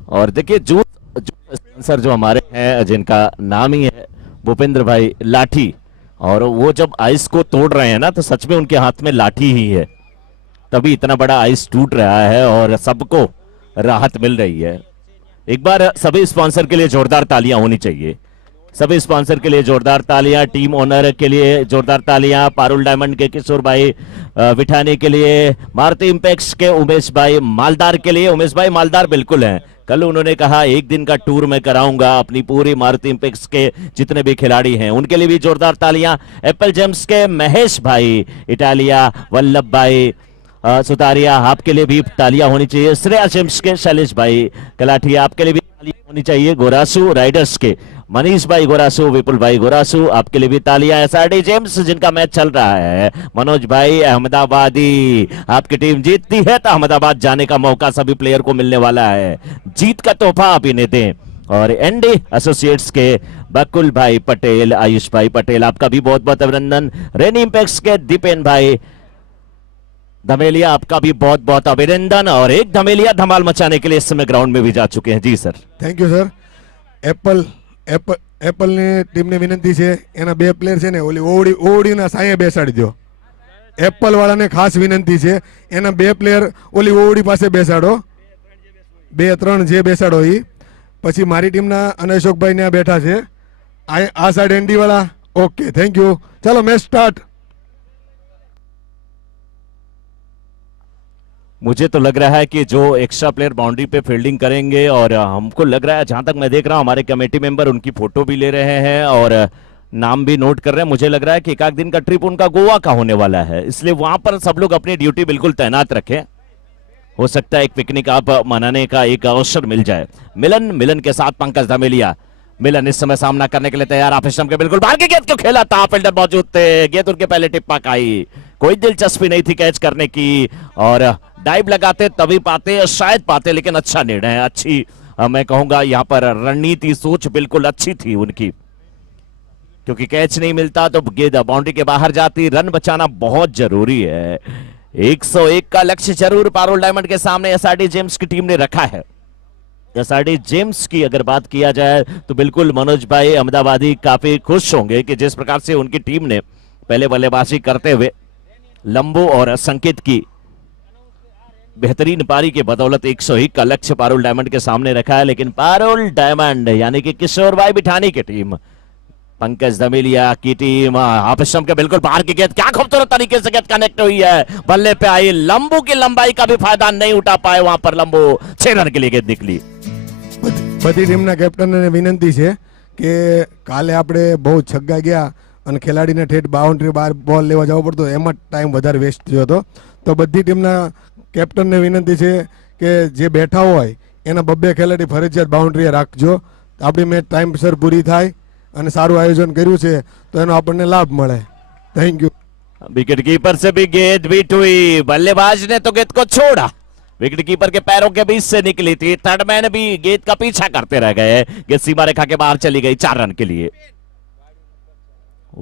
और देखिए जूस स्पॉन्सर जो हमारे हैं जिनका नाम ही है भूपेंद्र भाई लाठी, और वो जब आइस को तोड़ रहे हैं ना तो सच में उनके हाथ में लाठी ही है, तभी इतना बड़ा आइस टूट रहा है और सबको राहत मिल रही है। एक बार सभी स्पॉन्सर के लिए जोरदार तालियां होनी चाहिए। सभी स्पॉन्सर के लिए जोरदार तालियां, टीम ओनर के लिए जोरदार तालियां, पारुल डायमंड के किशोर भाई विठानी के लिए, मारुति इंपेक्स के उमेश भाई मालदार के लिए। उमेश भाई मालदार बिल्कुल हैं, कल उन्होंने कहा एक दिन का टूर मैं कराऊंगा अपनी पूरी मारुति इंपेक्स के जितने भी खिलाड़ी हैं उनके लिए भी जोरदार तालियां। एप्पल जेम्स के महेश भाई इटालिया, वल्लभ भाई सुतारिया, आपके लिए भी तालियां होनी चाहिए। श्रेया जेम्स के शैलेश भाई कलाठिया, आपके लिए भी तालियां होनी चाहिए। गोरासू राइडर्स के मनीष भाई गोरासू, विपुल भाई गोरासू, आपके लिए भी तालियां। एसआरडी जेम्स जिनका मैच चल रहा है, मनोज भाई अहमदाबादी, आपकी टीम जीतती है तो अहमदाबाद जाने का मौका सभी प्लेयर को मिलने वाला है, जीत का तोहफा आप इन्हें दें। और एनडी एसोसिएट्स के बकुल भाई पटेल, आयुष भाई पटेल, आपका भी बहुत बहुत अभिनंदन। रेनी इंपेक्स के दीपेन भाई धमेलिया, आपका भी बहुत बहुत अभिनंदन। और एक धमेलिया धमाल मचाने के लिए इस समय ग्राउंड में भी जा चुके हैं। जी सर, થેન્ક યુ સર. એપલની ટીમને વિનંતી છે એના બે પ્લેયર છે ને ઓલી ઓવડીના સાંયે બેસાડી દો. એપલ વાળાને ખાસ વિનંતી છે એના બે પ્લેયર ઓલી ઓવડી પાસે બેસાડો, બે ત્રણ જે બેસાડો એ. પછી મારી ટીમના અને અશોકભાઈ ત્યાં બેઠા છે આ સાઈડ એનડી વાળા. Okay, thank you. ચાલો મેચ સ્ટાર્ટ. मुझे तो लग रहा है कि जो एक्स्ट्रा प्लेयर बाउंड्री पे फील्डिंग करेंगे, और हमको लग रहा है जहां तक मैं देख रहा हूं हमारे कमेटी मेंबर उनकी फोटो भी ले रहे हैं और नाम भी नोट कर रहे हैं। मुझे लग रहा है कि एक आध दिन का ट्रिप उनका गोवा का होने वाला है, इसलिए वहां पर सब लोग अपनी ड्यूटी बिल्कुल तैनात रखें। हो सकता है एक पिकनिक आप मनाने का एक अवसर मिल जाए। मिलन के साथ पंकज धमेलिया, मिलन इस समय सामना करने के लिए तैयार। आप स्टंप के बिल्कुल बाहर की गेंद को खेला था, फील्डर मौजूद थे, गेंद उनके पहले टिप्पा खाई, कोई दिलचस्पी नहीं थी कैच करने की, और डाइव लगाते तभी पाते, शायद पाते, लेकिन अच्छा निर्णय है, अच्छी मैं कहूंगा यहाँ पर रणनीति, सोच बिल्कुल अच्छी थी उनकी, क्योंकि कैच नहीं मिलता तो गेंद बाउंड्री के बाहर जाती। रन बचाना बहुत जरूरी है। 101 का लक्ष्य जरूर पारुल डायमंड के सामने एसआरडी जेम्स की टीम ने रखा है। एसआरडी जेम्स की अगर बात किया जाए तो बिल्कुल मनोज भाई अहमदाबादी काफी खुश होंगे कि जिस प्रकार से उनकी टीम ने पहले बल्लेबाजी करते हुए लंबो और संकेत की बेहतरीन पारी के बदौलत 101 का लक्ष्य पारुल डायमंड के सामने रखा है। लेकिन पारुल डायमंड यानी कि किशोर भाई बिठानी की टीम, पंकज धमेलिया की टीम, हाफ स्टंप के बिल्कुल बाहर की गेंद, क्या खूबसूरत तरीके से गेंद कनेक्ट हुई है, बल्ले पे आई, लंबू की लंबाई का भी फायदा नहीं उठा पाए वहां पर लंबू, 6 रन के लिए गेंद निकली। બધી ટીમના કેપ્ટનને વિનંતી છે કે કાલે આપણે બહુ છગ્ગા ગયા અને ખેલાડીને ઠેઠ બાઉન્ડ્રી બહાર બોલ લેવા જવો પડતો, એમાં ટાઈમ વધારે વેસ્ટ થયો હતો. તો બધી ટીમના કેપ્ટનને વિનંતી છે કે જે બેઠા હોય એના બબ્બે ખેલાડી ફરજિયાત બાઉન્ડ્રીએ રાખજો. આપણી મેચ ટાઈમસર પૂરી થાય અને સારું આયોજન કર્યું છે તો એનો આપણને લાભ મળે. Thank you. विकेट कीपर से भी गेंद बीट हुई, बल्लेबाज ने तो गेंद को छोड़ा, विकेट कीपर के पैरों के बीच से निकली थी, थर्डमैन भी गेंद का पीछा करते रह गए, गेंद सीमा रेखा के बाहर चली गई 4 रन के लिए।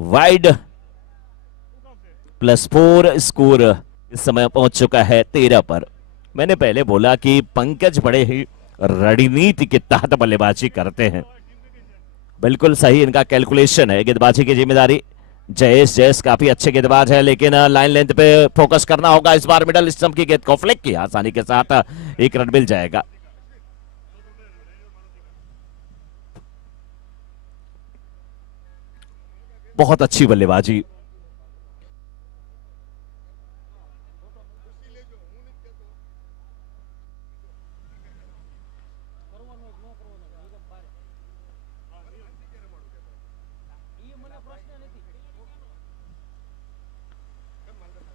वाइड +4 स्कोर इस समय पहुंच चुका है 13 पर। मैंने पहले बोला कि पंकज बड़े ही रणनीति के तहत बल्लेबाजी करते हैं, बिल्कुल सही इनका कैलकुलेशन है। गेंदबाजी की जिम्मेदारी जयेश काफी अच्छे गेंदबाज है, लेकिन लाइन लेंथ पे फोकस करना होगा। इस बार मिडल स्टंप की गेंद को फ्लिक किया, आसानी के साथ 1 रन मिल जाएगा। बहुत अच्छी बल्लेबाजी।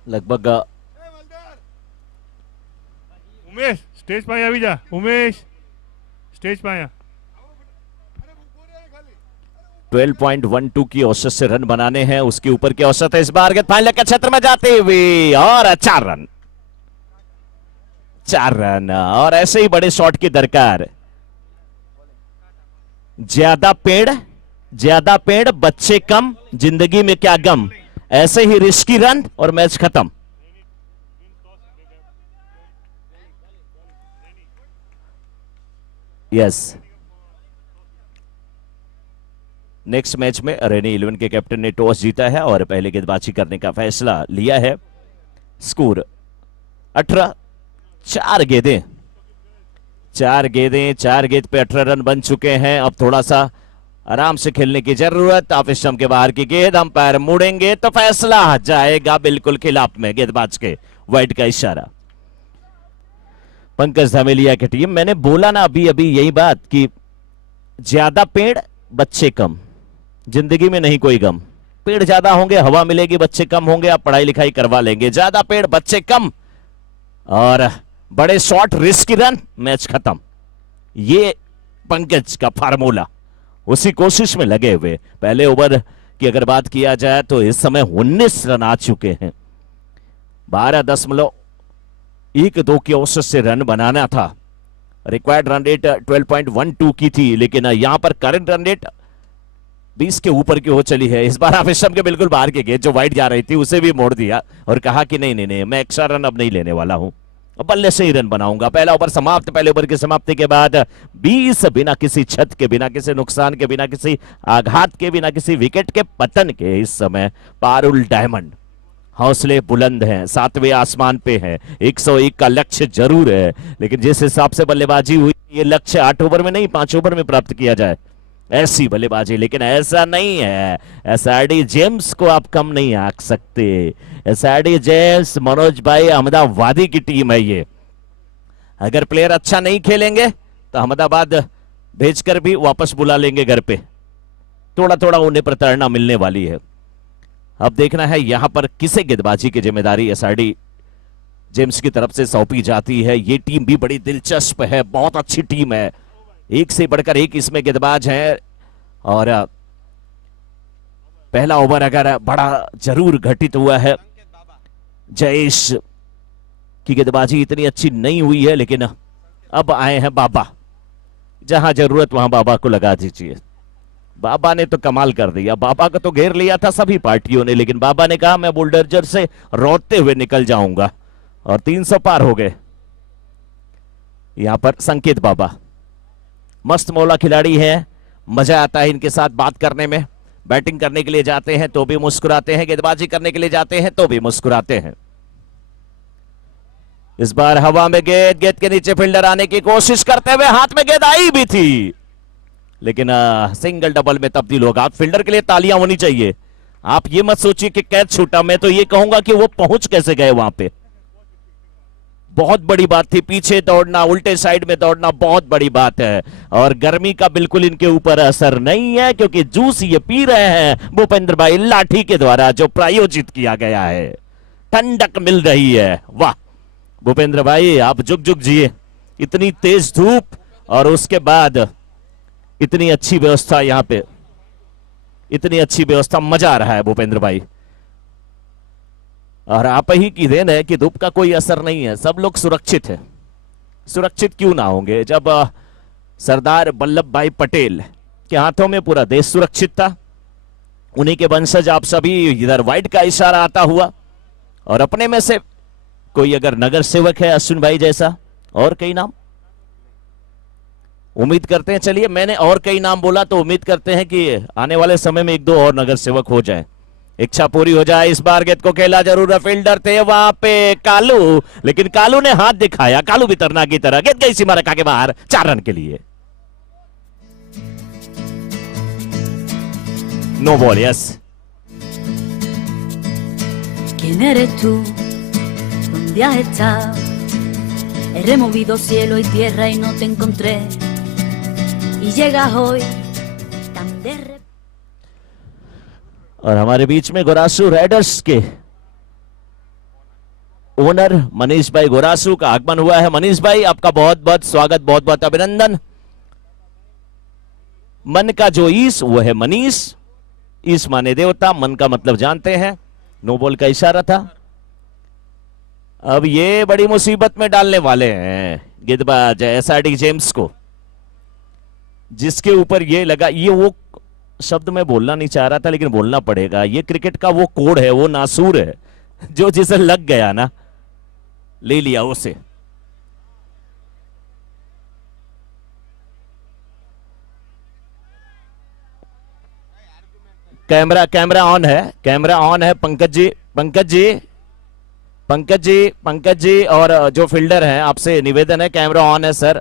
लगभग उमेश स्टेज पे આવી જા उमेश स्टेज पे आया 12.12 की औसत से रन बनाने हैं, उसके ऊपर की औसत है। इस बार गेंद फाइनल के क्षेत्र में जाते हुए और 4 रन, 4 रन। और ऐसे ही बड़े शॉट की दरकार। ज्यादा पेड़ बच्चे कम, जिंदगी में क्या गम, ऐसे ही रिस्की रन और मैच खत्म। यस, नेक्स्ट मैच में रेनी 11 के कैप्टन ने टॉस जीता है और पहले गेंदबाजी करने का फैसला लिया है। स्कोर 18, 4 गेंदें 4 गेंद पे 18 रन बन चुके हैं। अब थोड़ा सा आराम से खेलने की जरूरत। ऑफ स्टंप के बाहर की गेंद, अंपायर मुड़ेंगे तो फैसला जाएगा बिल्कुल खिलाफ में गेंदबाज के, वाइड का इशारा। पंकज धामेलिया की टीम, मैंने बोला ना अभी यही बात कि ज्यादा पेड़ बच्चे कम, जिंदगी में नहीं कोई गम। पेड़ ज्यादा होंगे हवा मिलेगी, बच्चे कम होंगे आप पढ़ाई लिखाई करवा लेंगे। ज्यादा पेड़ बच्चे कम और बड़े शॉट रिस्की रन, मैच खत्म। ये पंकज का फार्मूला, उसी कोशिश में लगे हुए। पहले ओवर की अगर बात किया जाए तो इस समय 19 रन आ चुके हैं। 12.12 की औसत से रन बनाना था। रिक्वायर्ड रन रेट 12.12 की थी, लेकिन यहां पर करंट रन रेट 20 के ऊपर की हो चली है। इस बार आप के बिल्कुल बाहर के गेंद जो वाइड जा रही थी उसे भी मोड़ दिया और कहा कि नहीं मैं एक्स्ट्रा रन अब नहीं लेने वाला हूं, बल्ले से ही रन बनाऊंगा। पहला ओवर समाप्त। पहले ओवर की समाप्ति के बाद 20 बिना किसी क्षत के, बिना किसी नुकसान के, बिना किसी आघात के, बिना किसी विकेट के पतन के इस समय पारुल डायमंड हौसले बुलंद हैं, 7वें आसमान पे हैं। 101 का लक्ष्य जरूर है, लेकिन जिस हिसाब से बल्लेबाजी हुई ये लक्ष्य 8 ओवर में नहीं 5 ओवर में प्राप्त किया जाए, ऐसी बल्लेबाजी। लेकिन ऐसा नहीं है, एसआरडी जेम्स को आप कम नहीं आंक सकते। एसआरडी जेम्स, मनोज भाई अहमदाबादी की टीम है ये। अगर प्लेयर अच्छा नहीं खेलेंगे तो अहमदाबाद भेजकर भी वापस बुला लेंगे घर पे। थोड़ा थोड़ा उन्हें प्रताड़ना मिलने वाली है। अब देखना है यहां पर किसे गेंदबाजी की जिम्मेदारी एसआरडी जेम्स की तरफ से सौंपी जाती है। ये टीम भी बड़ी दिलचस्प है, बहुत अच्छी टीम है, एक से बढ़कर एक इसमें गेंदबाज हैं। और पहला ओवर अगर बड़ा जरूर घटित हुआ है, जयेश की गेंदबाजी इतनी अच्छी नहीं हुई है, लेकिन अब आए हैं बाबा, जहां जरूरत वहां बाबा को लगा दीजिए। बाबा ने तो कमाल कर दिया, बाबा को तो घेर लिया था सभी पार्टियों ने, लेकिन बाबा ने कहा मैं बुलडोजर से रोते हुए निकल जाऊंगा और 300 पार हो गए। यहां पर संकेत बाबा मस्त मौला खिलाड़ी है, मजा आता है इनके साथ बात करने में। बैटिंग करने के लिए जाते हैं तो भी मुस्कुराते हैं, गेंदबाजी करने के लिए जाते हैं तो भी मुस्कुराते हैं। इस बार हवा में गेंद के नीचे फील्डर आने की कोशिश करते हुए हाथ में गेंद आई भी थी, लेकिन सिंगल डबल में तब्दील होगा। आप फील्डर के लिए तालियां होनी चाहिए। आप ये मत सोचिए कि कैच छूटा, मैं तो ये कहूंगा कि वो पहुंच कैसे गए वहां पे, बहुत बड़ी बात थी। पीछे दौड़ना, उल्टे साइड में दौड़ना बहुत बड़ी बात है। और गर्मी का बिल्कुल इनके ऊपर असर नहीं है, क्योंकि जूस ये पी रहे हैं भूपेंद्र भाई लाठी के द्वारा जो प्रायोजित किया गया है। ठंडक मिल रही है। वाह भूपेंद्र भाई, आप जुग जुग जिए। इतनी तेज धूप और उसके बाद इतनी अच्छी व्यवस्था, यहां पे इतनी अच्छी व्यवस्था, मजा आ रहा है भूपेंद्र भाई। और आप ही की देन है कि धूप का कोई असर नहीं है, सब लोग सुरक्षित हैं। सुरक्षित क्यों ना होंगे जब सरदार वल्लभ भाई पटेल के हाथों में पूरा देश सुरक्षित था। उन्हीं के वंशज आप सभी, इधर वाइड का इशारा आता हुआ। और अपने में से कोई अगर नगर सेवक है अश्विन भाई जैसा, और कई नाम उम्मीद करते हैं। चलिए मैंने और कई नाम बोला तो उम्मीद करते हैं कि आने वाले समय में 1-2 और नगर सेवक हो जाए, इच्छा पूरी हो जाए। इस बार गेंद को खेला जरूर है, फील्डर थे वहां पे कालू, लेकिन कालू ने हाथ दिखाया, कालू भी तरना की तरह। गेंद गई सीमा रेखा के बाहर, 4 रन के लिए। No ball. Yes, ¿Quién eres tú? ¿Dónde has estado? He removido cielo y tierra y no te encontré. Y llegas hoy tan de repente. और हमारे बीच में गोरासू राइडर्स के ओनर मनीष भाई गोरासू का आगमन हुआ है। मनीष भाई आपका बहुत बहुत स्वागत, बहुत बहुत अभिनंदन। मन का जो ईश वो है मनीष, ईश माने देवता, मन का मतलब जानते हैं, नो बॉल का इशारा था। अब ये बड़ी मुसीबत में डालने वाले हैं गेंदबाज एसआरडी जेम्स को, जिसके ऊपर ये लगा, ये वो शब्द मैं बोलना नहीं चाह रहा था लेकिन बोलना पड़ेगा, ये क्रिकेट का वो कोड है, वो नासूर है, जो जिसे लग गया ना ले लिया उसे। कैमरा ऑन है, कैमरा ऑन है। पंकज जी, पंकज जी, पंकज जी, पंकज जी और जो फील्डर हैं आपसे निवेदन है, कैमरा ऑन है सर।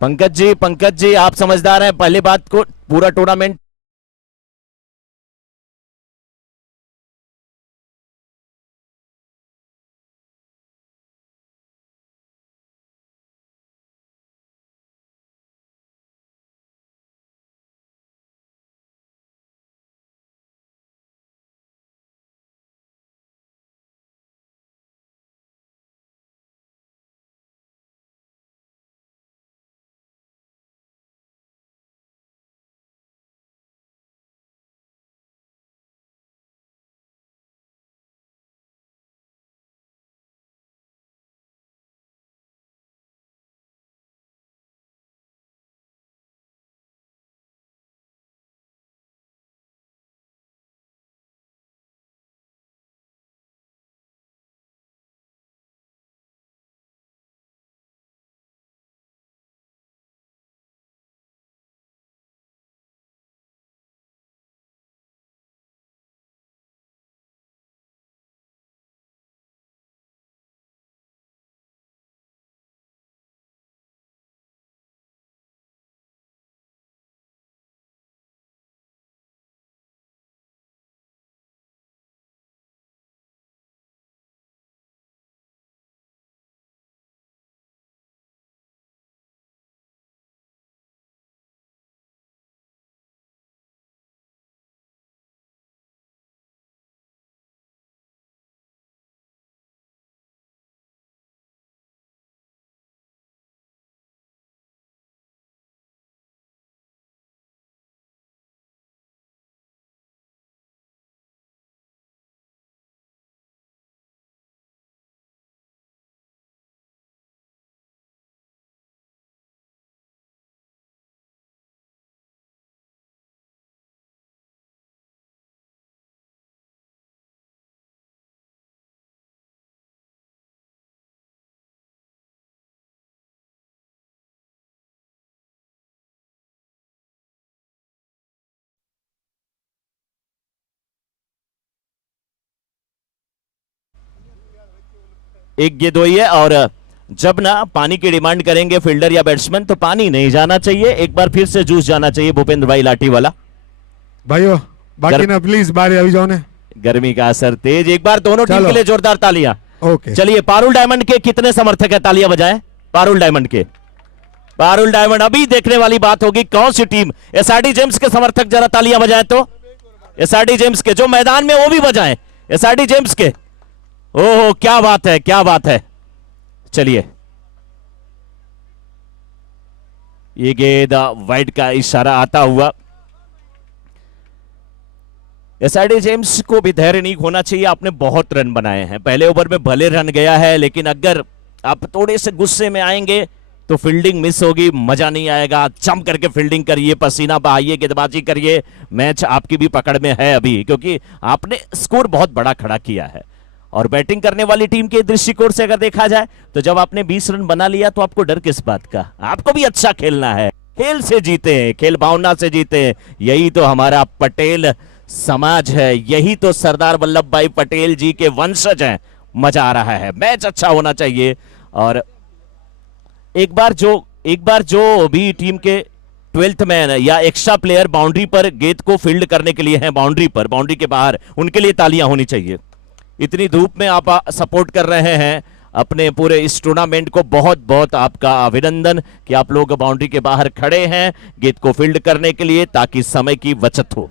पंकज जी, पंकज जी आप समझदार हैं, पहली बात को पूरा टूर्नामेंट एक गेंद हुई है। और जब ना पानी की डिमांड करेंगे फील्डर या बैट्समैन तो पानी नहीं जाना चाहिए, एक बार फिर से जूस जाना चाहिए भूपेंद्र भाई लाठी वाला। भाइयों बाकी ना प्लीज बाहर આવી जाओ ने, गर्मी का असर तेज। एक बार दोनों टीम चलो। के लिए जोरदार तालियां। ओके चलिए पारुल डायमंड के कितने समर्थक है, तालियां बजाएं पारुल डायमंड के। पारुल डायमंड, अभी देखने वाली बात होगी कौन सी टीम। एसआरडी जेम्स के समर्थक जरा तालियां बजाएं तो, एसआरडी जेम्स के जो मैदान में वो भी बजाएं, एसआरडी जेम्स के। ओहो क्या बात है, क्या बात है। चलिए ये गेंद वाइड का इशारा आता हुआ। एसआरडी जेम्स को भी धैर्य नहीं खोना चाहिए, आपने बहुत रन बनाए हैं, पहले ओवर में भले रन गया है लेकिन अगर आप थोड़े से गुस्से में आएंगे तो फील्डिंग मिस होगी, मजा नहीं आएगा। जम करके फील्डिंग करिए, पसीना बहाइए, गेंदबाजी करिए, मैच आपकी भी पकड़ में है अभी, क्योंकि आपने स्कोर बहुत बड़ा खड़ा किया है। और बैटिंग करने वाली टीम के दृष्टिकोण से अगर देखा जाए तो जब आपने 20 रन बना लिया तो आपको डर किस बात का, आपको भी अच्छा खेलना है। खेल से जीते हैं, खेल भावना से जीते हैं, यही तो हमारा पटेल समाज है, यही तो सरदार वल्लभ भाई पटेल जी के वंशज हैं। मजा आ रहा है, मैच अच्छा होना चाहिए। और एक बार जो भी टीम के 12th मैन या एक्स्ट्रा प्लेयर बाउंड्री पर गेंद को फील्ड करने के लिए हैं, बाउंड्री पर, बाउंड्री के बाहर, उनके लिए तालियां होनी चाहिए। इतनी धूप में आप सपोर्ट कर रहे हैं, अपने पूरे इस टूर्नामेंट को बहुत बहुत आपका अभिनंदन कि आप लोग बाउंड्री के बाहर खड़े हैं गेंद को फील्ड करने के लिए ताकि समय की बचत हो।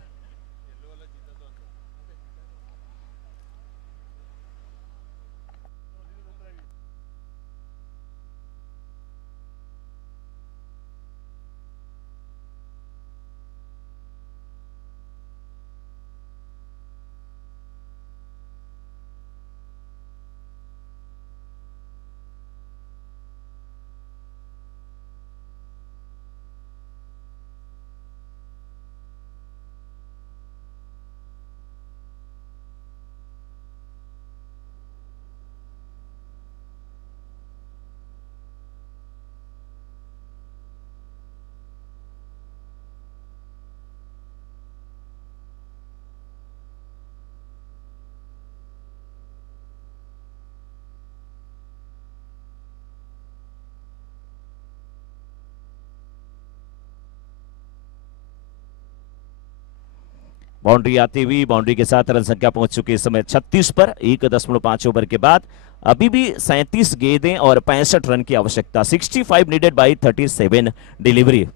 बाउंड्री आती हुई बाउंड्री के साथ रन संख्या पहुंच चुकी है इस समय 36 पर 1.5 ओवर के बाद अभी भी 37 गेंदें और 65 रन की आवश्यकता। 65 नीडेड बाय 37 डिलीवरी।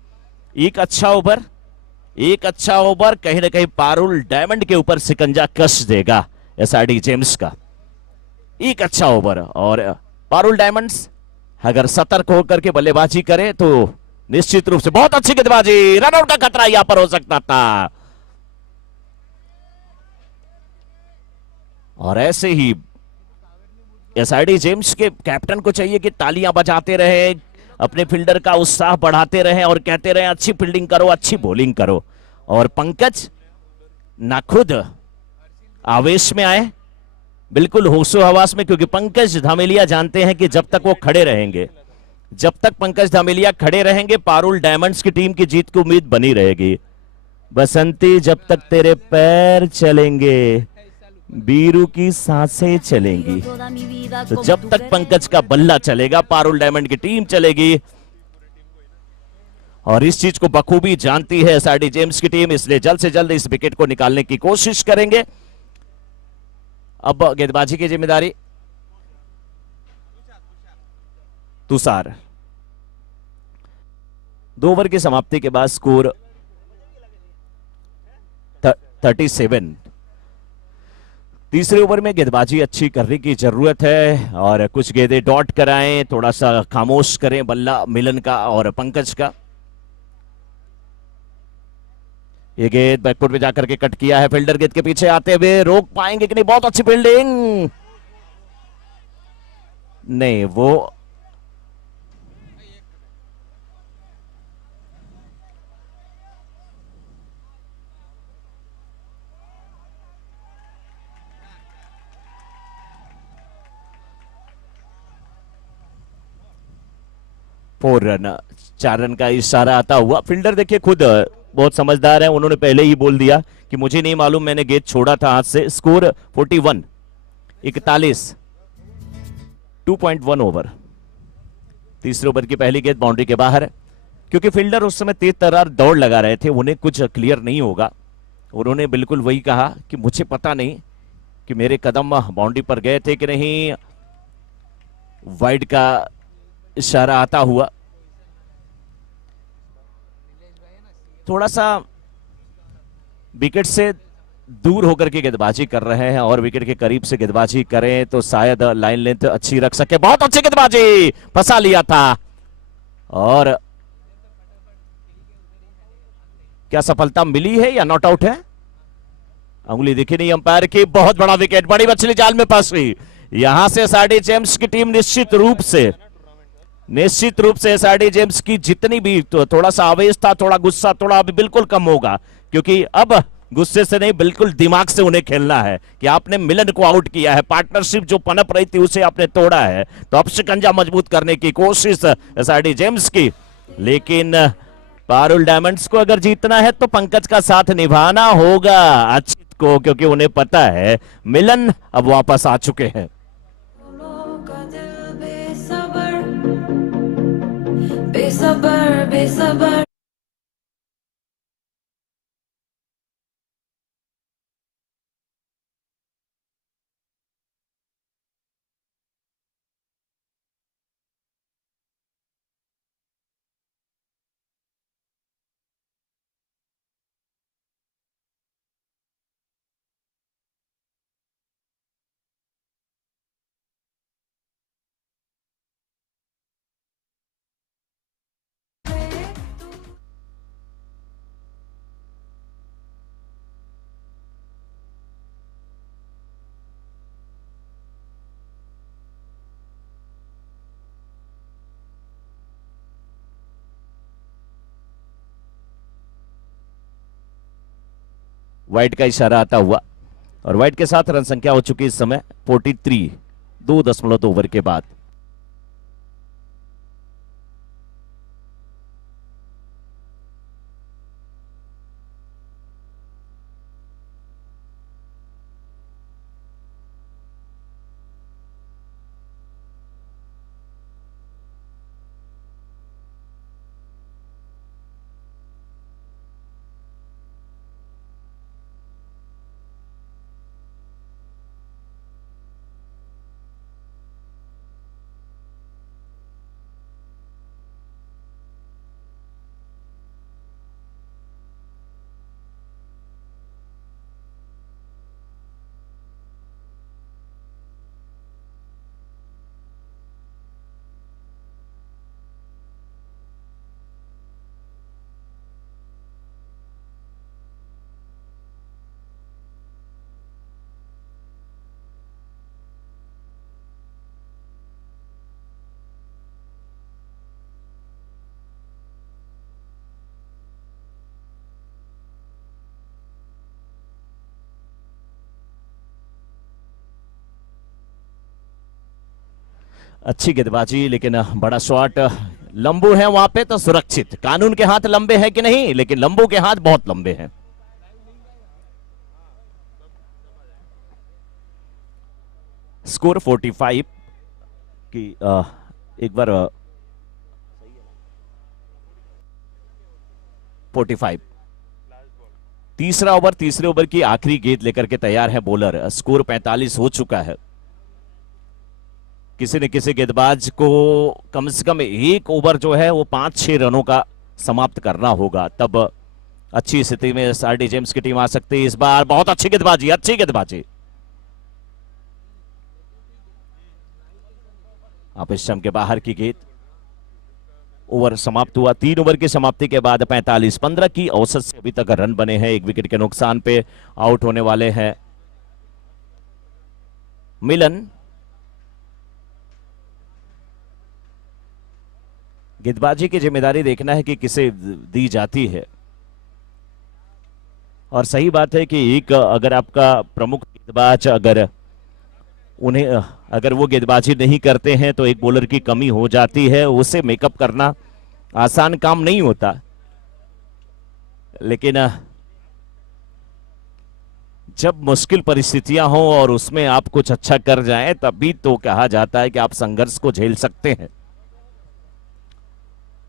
एक अच्छा ओवर कहीं ना कहीं पारुल डायमंड के ऊपर सिकंजा कस देगा एसआरडी जेम्स का। एक अच्छा ओवर और पारुल डायमंड्स अगर सतर्क होकर के बल्लेबाजी करे तो निश्चित रूप से बहुत अच्छी गेंदबाजी, रनआउट का खतरा यहां पर हो सकता था। और ऐसे ही एसआरडी जेम्स के कैप्टन को चाहिए कि तालियां बजाते रहे, अपने फील्डर का उत्साह बढ़ाते रहे और कहते रहे अच्छी फील्डिंग करो, अच्छी बॉलिंग करो। और पंकज ना खुद आवेश में आए, बिल्कुल होशो हवास में, क्योंकि पंकज धामेलिया जानते हैं कि जब तक वो खड़े रहेंगे, जब तक पंकज धामेलिया खड़े रहेंगे पारुल डायमंड्स की टीम की जीत की उम्मीद बनी रहेगी। बसंती जब तक तेरे पैर चलेंगे बीरू की सांसें चलेंगी। तो जब तक पंकज का बल्ला चलेगा पारुल डायमंड की टीम चलेगी और इस चीज को बखूबी जानती है एसआरडी जेम्स की टीम, इसलिए जल्द से जल्द इस विकेट को निकालने की कोशिश करेंगे। अब गेंदबाजी की जिम्मेदारी तुषार। 2 ओवर की समाप्ति के बाद स्कोर 37। तीसरे ओवर में गेंदबाजी अच्छी करने की जरूरत है और कुछ गेंदें डॉट कराएं, थोड़ा सा खामोश करें बल्ला मिलन का और पंकज का। ये गेंद बैकफुट पे जाकर के कट किया है, फील्डर गेंद के पीछे आते हुए रोक पाएंगे कि नहीं, बहुत अच्छी फील्डिंग, नहीं वो फोर रन, 4 रन का इशारा आता हुआ। फील्डर देखिए खुद बहुत समझदार है, उन्होंने पहले ही बोल दिया कि मुझे नहीं मालूम, मैंने गेंद छोड़ा था हाथ से। Score 41, 41, 2.1 over. तीसरे ओवर की पहली गेंद बाउंड्री के बाहर, क्योंकि फील्डर उस समय तेज तर्रार दौड़ लगा रहे थे, उन्हें कुछ क्लियर नहीं होगा। उन्होंने बिल्कुल वही कहा कि मुझे पता नहीं कि मेरे कदम बाउंड्री पर गए थे कि नहीं। वाइड का इशारा आता हुआ, थोड़ा सा विकेट से दूर होकर के गेंदबाजी कर रहे हैं और विकेट के करीब से गेंदबाजी करें तो शायद लाइन लेंथ अच्छी रख सके। बहुत अच्छी गेंदबाजी, फंसा लिया था। और क्या सफलता मिली है या नॉट आउट है? उंगली दिखी नहीं अंपायर की। बहुत बड़ा विकेट, बड़ी मछली जाल में फंस गई। यहां से एसआरडी जेम्स की टीम निश्चित रूप से एसआरडी जेम्स की जितनी भी तो थोड़ा सा आवेश था, थोड़ा गुस्सा, थोड़ा अभी बिल्कुल कम होगा, क्योंकि अब गुस्से से नहीं बिल्कुल दिमाग से उन्हें खेलना है कि आपने मिलन को आउट किया है, पार्टनरशिप जो पनप रही थी उसे आपने तोड़ा है, तो अब शिकंजा मजबूत करने की कोशिश एसआरडी जेम्स की। लेकिन पारुल डायमंड्स को अगर जीतना है तो पंकज का साथ निभाना होगा अचित को, क्योंकि उन्हें पता है मिलन अब वापस आ चुके हैं। बेसबर बेसबर वाइड का इशारा आता हुआ, और वाइड के साथ रन संख्या हो चुकी इस समय 43, 2.2 ओवर के बाद। अच्छी गेंदबाजी, लेकिन बड़ा शॉट। लंबू है वहां पे तो सुरक्षित। कानून के हाथ लंबे हैं कि नहीं, लेकिन लंबू के हाथ बहुत लंबे हैं। स्कोर 45 की एक बार 45। तीसरा ओवर, तीसरे ओवर की आखिरी गेंद लेकर के तैयार है बॉलर। स्कोर 45 हो चुका है। किसी न किसी गेंदबाज को कम से कम एक ओवर जो है वो 5-6 रनों का समाप्त करना होगा, तब अच्छी स्थिति में एसआरडी जेम्स की टीम आ सकती है। इस बार बहुत अच्छी गेंदबाजी, अच्छी गेंदबाजी। आप इस के बाहर की गेंद। ओवर समाप्त हुआ। 3 ओवर की समाप्ति के बाद 45-15 की औसत से अभी तक रन बने हैं। 1 विकेट के नुकसान पे आउट होने वाले हैं मिलन। गेंदबाजी की जिम्मेदारी देखना है कि किसे दी जाती है, और सही बात है कि एक अगर आपका प्रमुख गेंदबाज अगर वो गेंदबाजी नहीं करते हैं तो एक बॉलर की कमी हो जाती है। उसे मेकअप करना आसान काम नहीं होता, लेकिन जब मुश्किल परिस्थितियां हों और उसमें आप कुछ अच्छा कर जाएं, तभी तो कहा जाता है कि आप संघर्ष को झेल सकते हैं।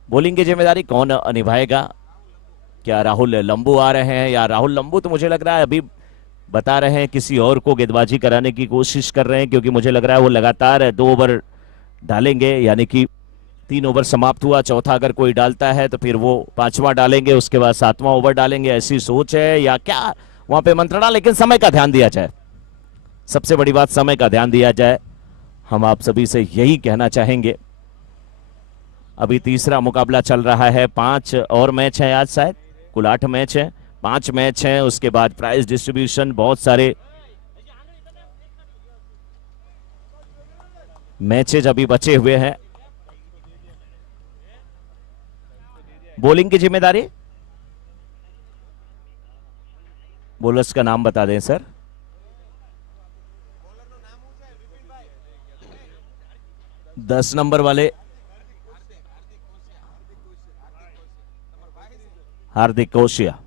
बॉलिंग की जिम्मेदारी कौन निभाएगा? क्या राहुल लंबू आ रहे हैं? या राहुल लंबू तो मुझे लग रहा है अभी बता रहे हैं किसी और को गेंदबाजी कराने की कोशिश कर रहे हैं, क्योंकि मुझे लग रहा है वो लगातार 2 ओवर डालेंगे, यानी कि 3 ओवर समाप्त हुआ, चौथा अगर कोई डालता है तो फिर वो 5वां डालेंगे, उसके बाद 7वां ओवर डालेंगे। ऐसी सोच है या क्या वहां पे मंत्रणा? लेकिन समय का ध्यान दिया जाए, सबसे बड़ी बात समय का ध्यान दिया जाए। हम आप सभी से यही कहना चाहेंगे। अभी तीसरा मुकाबला चल रहा है। 5 और मैच है आज, शायद कुल 8 मैच है, 5 मैच हैं। उसके बाद प्राइज डिस्ट्रीब्यूशन, बहुत सारे मैचेज अभी बचे हुए हैं। बॉलिंग की जिम्मेदारी बॉलर्स का नाम बता दें सर। दस नंबर वाले हार्दिक कोशिया।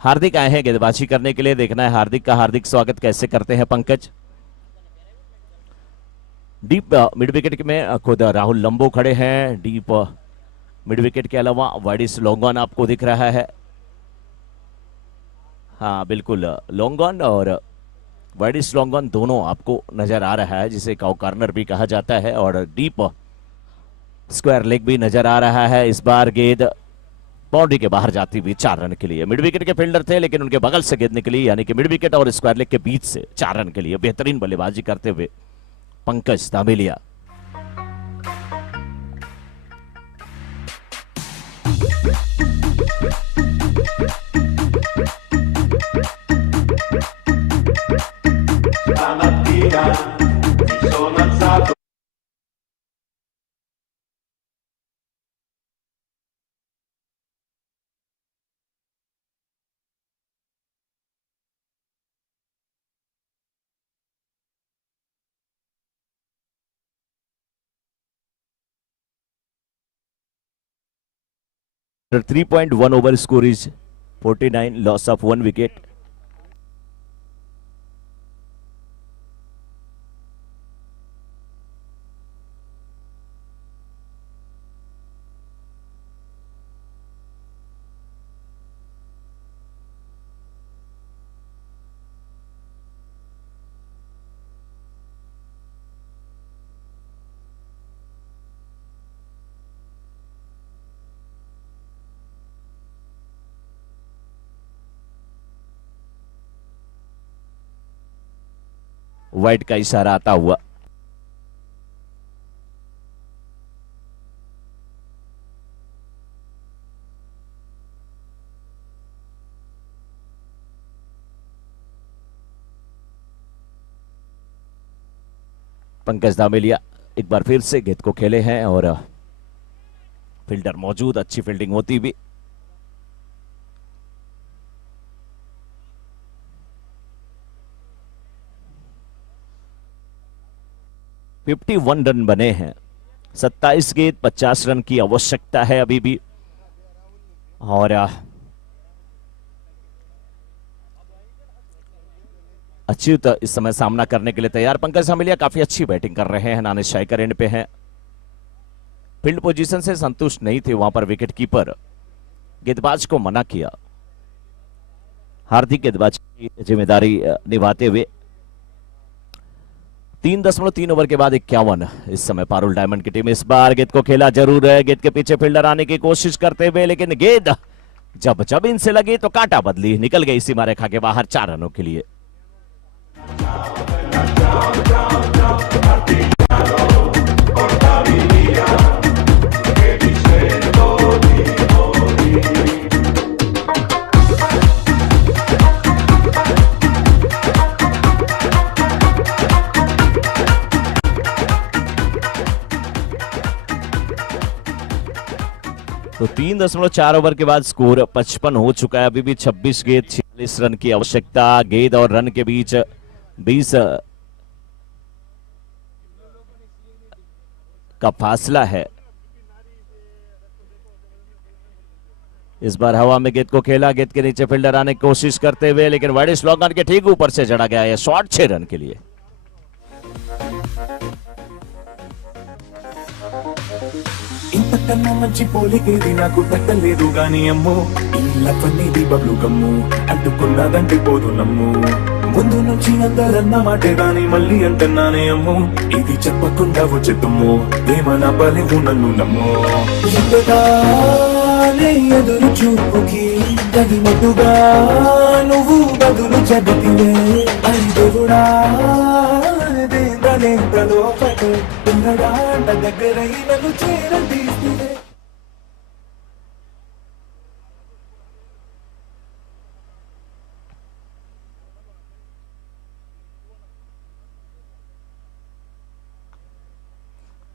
हार्दिक आए हैं गेंदबाजी करने के लिए। देखना है हार्दिक का हार्दिक स्वागत कैसे करते हैं पंकज। डीप मिड विकेट में खुद राहुल लंबो खड़े हैं। डीप मिड विकेट के अलावा वाइडिस लॉन्गॉन आपको दिख रहा है। हाँ बिल्कुल, लॉन्गॉन और वाइडिस लॉन्गॉन दोनों आपको नजर आ रहा है, जिसे काउ कार्नर भी कहा जाता है। और डीप स्क्वायर लेग भी नजर आ रहा है। इस बार गेंद बाउंड्री के बाहर जाती हुई 4 रन के लिए। मिड विकेट के फील्डर थे, लेकिन उनके बगल से गेंद निकली, यानी कि मिड विकेट और स्क्वायर लेग के बीच से 4 रन के लिए बेहतरीन बल्लेबाजी करते हुए Pankaj Dhameliya. Stamattina mi sono alzato 3.1 over score is 49, loss of 1 wicket. White का इशारा आता हुआ। पंकज धामेलिया एक बार फिर से गेंद को खेले हैं और फील्डर मौजूद, अच्छी फील्डिंग होती भी। फिफ्टी 51 रन बने हैं, 27 गेंद 50 रन की आवश्यकता है अभी भी। और अच्युत इस समय सामना करने के लिए तैयार। पंकज धामेलिया काफी अच्छी बैटिंग कर रहे हैं, नाने स्ट्राइकर एंड पे हैं। फील्ड पोजीशन से संतुष्ट नहीं थे वहां पर विकेट कीपर, गेंदबाज को मना किया। हार्दिक गेंदबाज की जिम्मेदारी निभाते हुए 3.3 ओवर के बाद 51। इस समय पारुल डायमंड की टीम इस बार गेंद को खेला जरूर है, गेंद के पीछे फील्डर आने की कोशिश करते हुए, लेकिन गेंद जब जब इनसे लगी तो कांटा बदली, निकल गई सीमा रेखा के बाहर 4 रनों के लिए। तो 3.4 ओवर के बाद स्कोर 55 हो चुका है। अभी भी 26 गेंद 46 रन की आवश्यकता। गेंद और रन के बीच 20 का फासला है। इस बार हवा में गेंद को खेला, गेंद के नीचे फील्डर आने की कोशिश करते हुए, लेकिन वाइड स्लॉगर के ठीक ऊपर से जड़ा गया है शॉट 6 रन के लिए। ఇంతకన్నా మంచి పోలికేది నాకు తట్టలేదు గాని అమ్మో ఇలా పన్నీది బబ్లు గమ్ము అంటుకున్నదంటే పోదు నమ్ము ముందు నుంచి అందరన్న మాటే గాని మళ్ళీ అంటున్నానే అమ్మో ఇది చెప్పకుండా వచ్చే తుమ్ము ఏమన్నా బలివు నన్ను నమ్ము ఎంతగానే ఎదురు చూపుకి తగినట్టుగా నువ్వు బదులు జగతివే అని దేవుడా దేంతలో పట్టు పిల్లడా దగ్గరై నన్ను చేరదీస్తే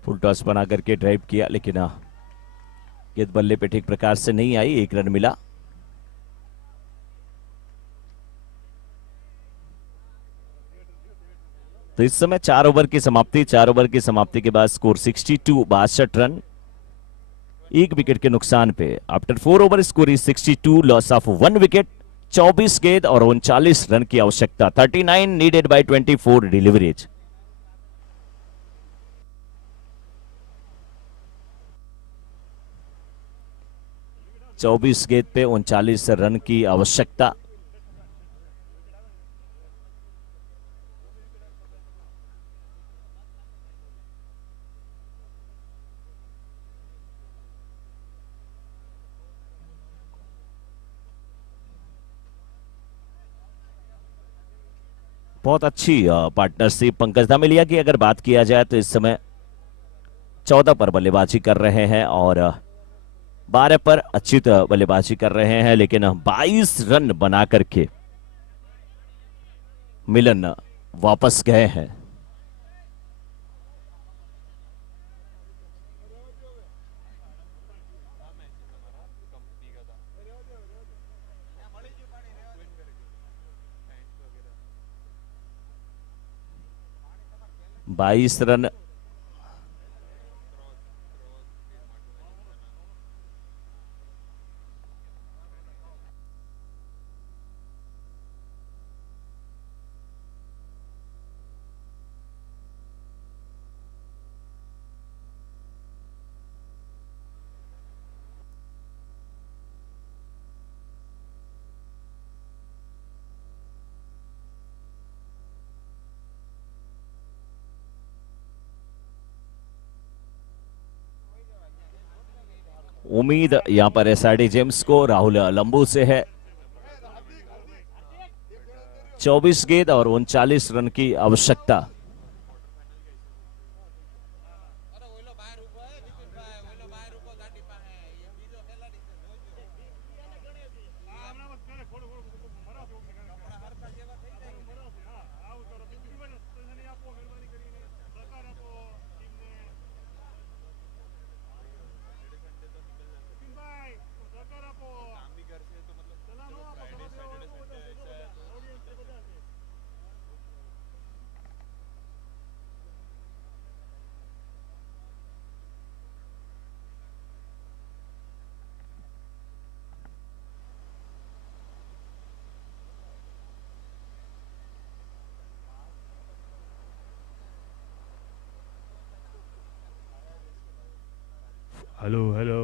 फुल टॉस बना करके ड्राइव किया, लेकिन गेंद बल्ले पे ठीक प्रकार से नहीं आई, 1 रन मिला। तो इस समय 4 ओवर की समाप्ति, 4 ओवर की समाप्ति के बाद स्कोर 62, 62 रन, 1 विकेट के नुकसान पे। After 4 over score is 62, loss of 1 wicket, 24 गेंद और 39 रन की आवश्यकता। 39 नीडेड बाय 24 डिलीवरीज। चौबीस गेंद पे 39 रन की आवश्यकता। बहुत अच्छी पार्टनरशिप पंकज धामेलिया की अगर बात किया जाए तो इस समय 14 पर बल्लेबाजी कर रहे हैं और 12 पर अच्छी बल्लेबाजी कर रहे हैं, लेकिन 22 रन बना करके मिलन वापस गए हैं। बाईस रन उम्मीद यहां पर एसआरडी जेम्स को राहुल लंबू से है। 24 गेंद और 39 रन की आवश्यकता। हेलो हेलो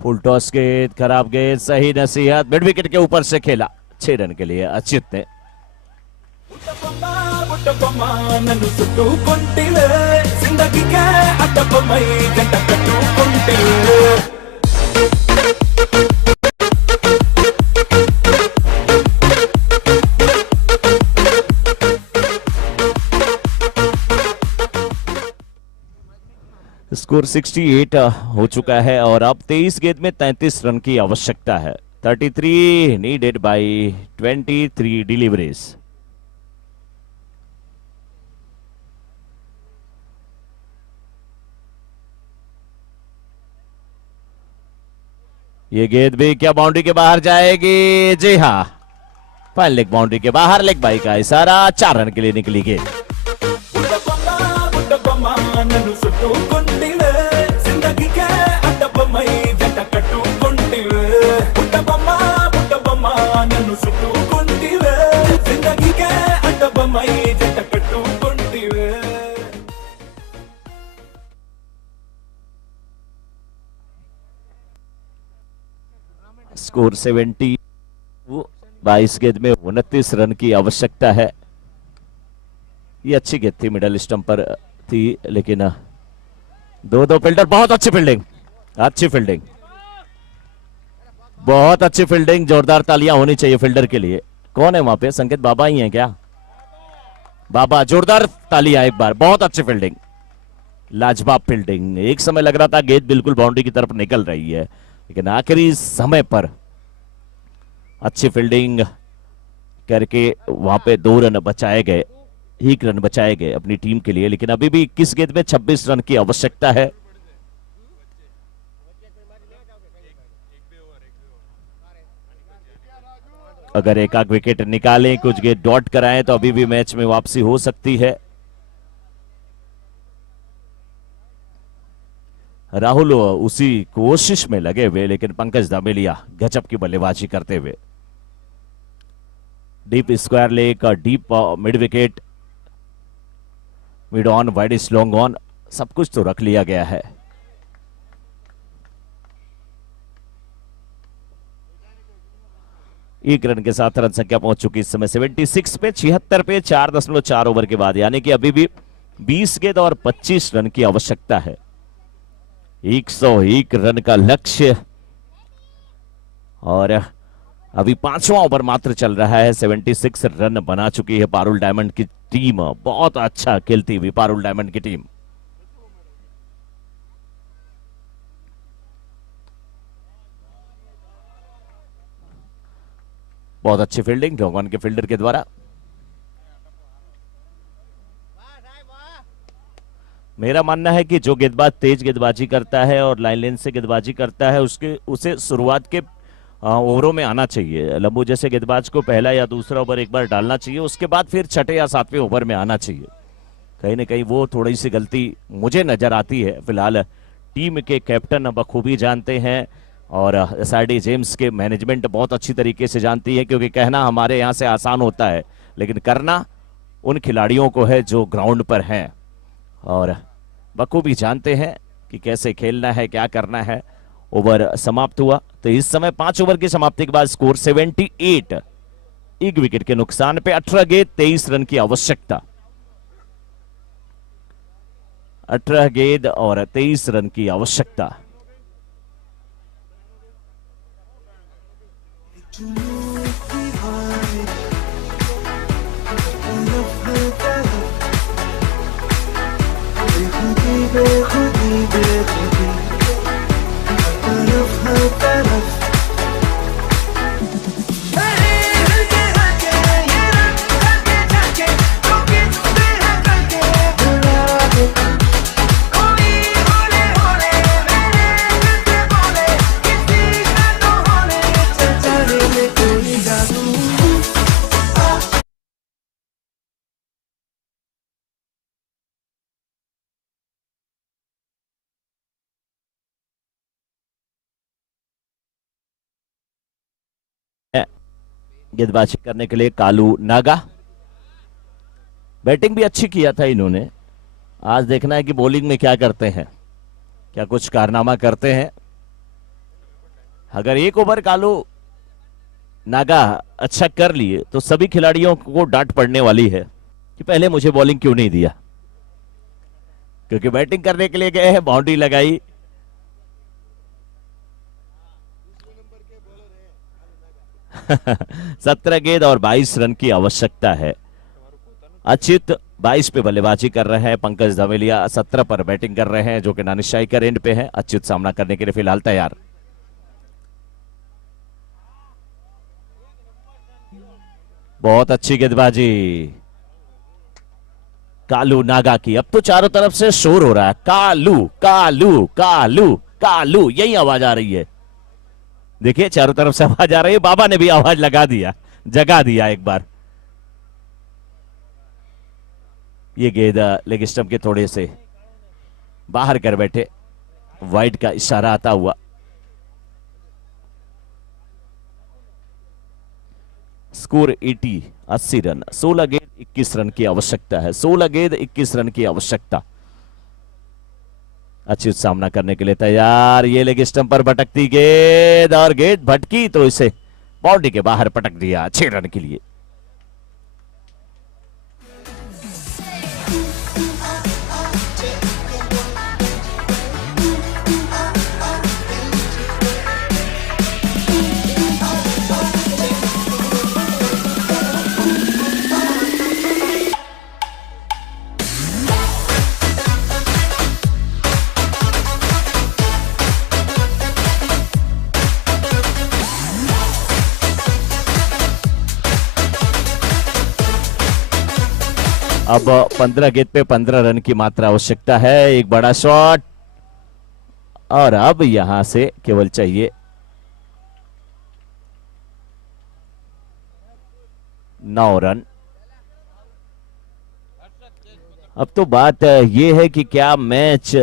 फुल टॉस गेंद, खराब गेंद, सही नसीहत, मिड विकेट के ऊपर से खेला 6 रन के लिए अच्युत ने। పుట్టబొమ్మ నన్ను చుట్టుకుంటివే జిందగీకే అడ్డబొమ్మై జంట కట్టుకుంటివే स्कोर 68 हो चुका है और अब 23 गेंद में 33 रन की आवश्यकता है। 33 नीडेड बाय 23 डिलीवरीज। ये गेंद भी क्या बाउंड्री के बाहर जाएगी? जी हाँ, फाइन लेग बाउंड्री के बाहर, लेग बाई का इशारा, 4 रन के लिए निकली गेंद। పుట్టబొమ్మ నన్ను చుట్టుకుంటివే జిందగీకే అడ్డబొమ్మై జంట కట్టుకుంటివే పుట్టబొమ్మ నన్ను చుట్టుకుంటివే జిందగీకే అడ్డబొమ్మై జంట కట్టుకుంటివే स्कोर 70, 22 गेंद में 29 रन की आवश्यकता है। ये अच्छी गेंद थी, मिडल स्टंप पर थी, लेकिन दो फील्डर, बहुत अच्छी फील्डिंग, अच्छी फील्डिंग, बहुत अच्छी फील्डिंग। जोरदार तालियां होनी चाहिए फील्डर के लिए। कौन है वहां पे? संकेत बाबा ही हैं क्या? बाबा, जोरदार तालियां एक बार, बहुत अच्छी फील्डिंग, लाजवाब फील्डिंग। एक समय लग रहा था गेंद बिल्कुल बाउंड्री की तरफ निकल रही है, लेकिन आखिरी समय पर अच्छी फील्डिंग करके वहां पे 2 रन बचाए गए, 1 रन बचाए गए अपनी टीम के लिए। लेकिन अभी भी 21 गेंद में 26 रन की आवश्यकता है। अगर एक आध विकेट निकालें, कुछ गेंद डॉट कराएं, तो अभी भी मैच में वापसी हो सकती है। राहुल उसी कोशिश में लगे हुए, लेकिन पंकज धामेलिया गजब की बल्लेबाजी करते हुए। Deep square leg, deep mid wicket, mid on, wide long on, सब कुछ तो रख लिया गया है। एक रन के साथ रन संख्या पहुंच चुकी इस समय 76 पे, 76 पे 4.4 ओवर के बाद, यानी कि अभी भी 20 गेंद और 25 रन की आवश्यकता है। 101 रन का लक्ष्य, और अभी 5वां ओवर मात्र चल रहा है। 76 रन बना चुकी है पारुल डायमंड की टीम। बहुत अच्छा खेलती हुई पारुल डायमंड की टीम। बहुत अच्छी फील्डिंग ढोंगन के फील्डर के द्वारा। मेरा मानना है कि जो गेंदबाज तेज गेंदबाजी करता है और लाइन लेन से गेंदबाजी करता है, उसे शुरुआत के ओवरों में आना चाहिए। लंबू जैसे गेंदबाज को पहला या दूसरा ओवर एक बार डालना चाहिए, उसके बाद फिर छठे या 7वें ओवर में आना चाहिए। कहीं ना कहीं वो थोड़ी सी गलती मुझे नजर आती है। फिलहाल टीम के कैप्टन बखूबी जानते हैं और एसआरडी जेम्स के मैनेजमेंट बहुत अच्छी तरीके से जानती है, क्योंकि कहना हमारे यहाँ से आसान होता है, लेकिन करना उन खिलाड़ियों को है जो ग्राउंड पर हैं, और बखूबी जानते हैं कि कैसे खेलना है, क्या करना है। ओवर समाप्त हुआ, तो इस समय 5 ओवर की समाप्ति के बाद स्कोर 78, 1 विकेट के नुकसान पे 18 गेंद 23 रन की आवश्यकता। 18 गेंद और 23 रन की आवश्यकता। गेंदबाजी करने के लिए कालू नागा। बैटिंग भी अच्छी किया था इन्होंने। आज देखना है कि बॉलिंग में क्या करते हैं, क्या कुछ कारनामा करते हैं। अगर एक ओवर कालू नागा अच्छा कर लिए तो सभी खिलाड़ियों को डांट पड़ने वाली है कि पहले मुझे बॉलिंग क्यों नहीं दिया, क्योंकि बैटिंग करने के लिए गए हैं, बाउंड्री लगाई। सत्रह गेंद और 22 रन की आवश्यकता है। अच्युत 22 पे बल्लेबाजी कर रहे हैं, पंकज धमेलिया 17 पर बैटिंग कर रहे हैं, जो कि नानिशाही का एंड पे है। अच्युत सामना करने के लिए फिलहाल तैयार। बहुत अच्छी गेंदबाजी कालू नागा की। अब तो चारों तरफ से शोर हो रहा है, कालू कालू कालू कालू, यही आवाज आ रही है। देखिए चारों तरफ से आवाज आ रही है। बाबा ने भी आवाज लगा दिया, जगा दिया एक बार। ये गेंद लेग स्टंप के थोड़े से बाहर कर बैठे, वाइड का इशारा आता हुआ। Score 80 run. 16 गेंद 21 रन की आवश्यकता है। 16 गेंद 21 रन की आवश्यकता। अच्युत सामना करने के लिए तैयार। ये लेग स्टंप पर भटकती गेंद, और गेंद भटकी तो इसे बाउंड्री के बाहर पटक दिया 6 रन के लिए। अब 15 गेंद पे 15 रन की मात्र आवश्यकता है। एक बड़ा शॉट, और अब यहां से केवल चाहिए 9 रन। अब तो बात यह है कि क्या मैच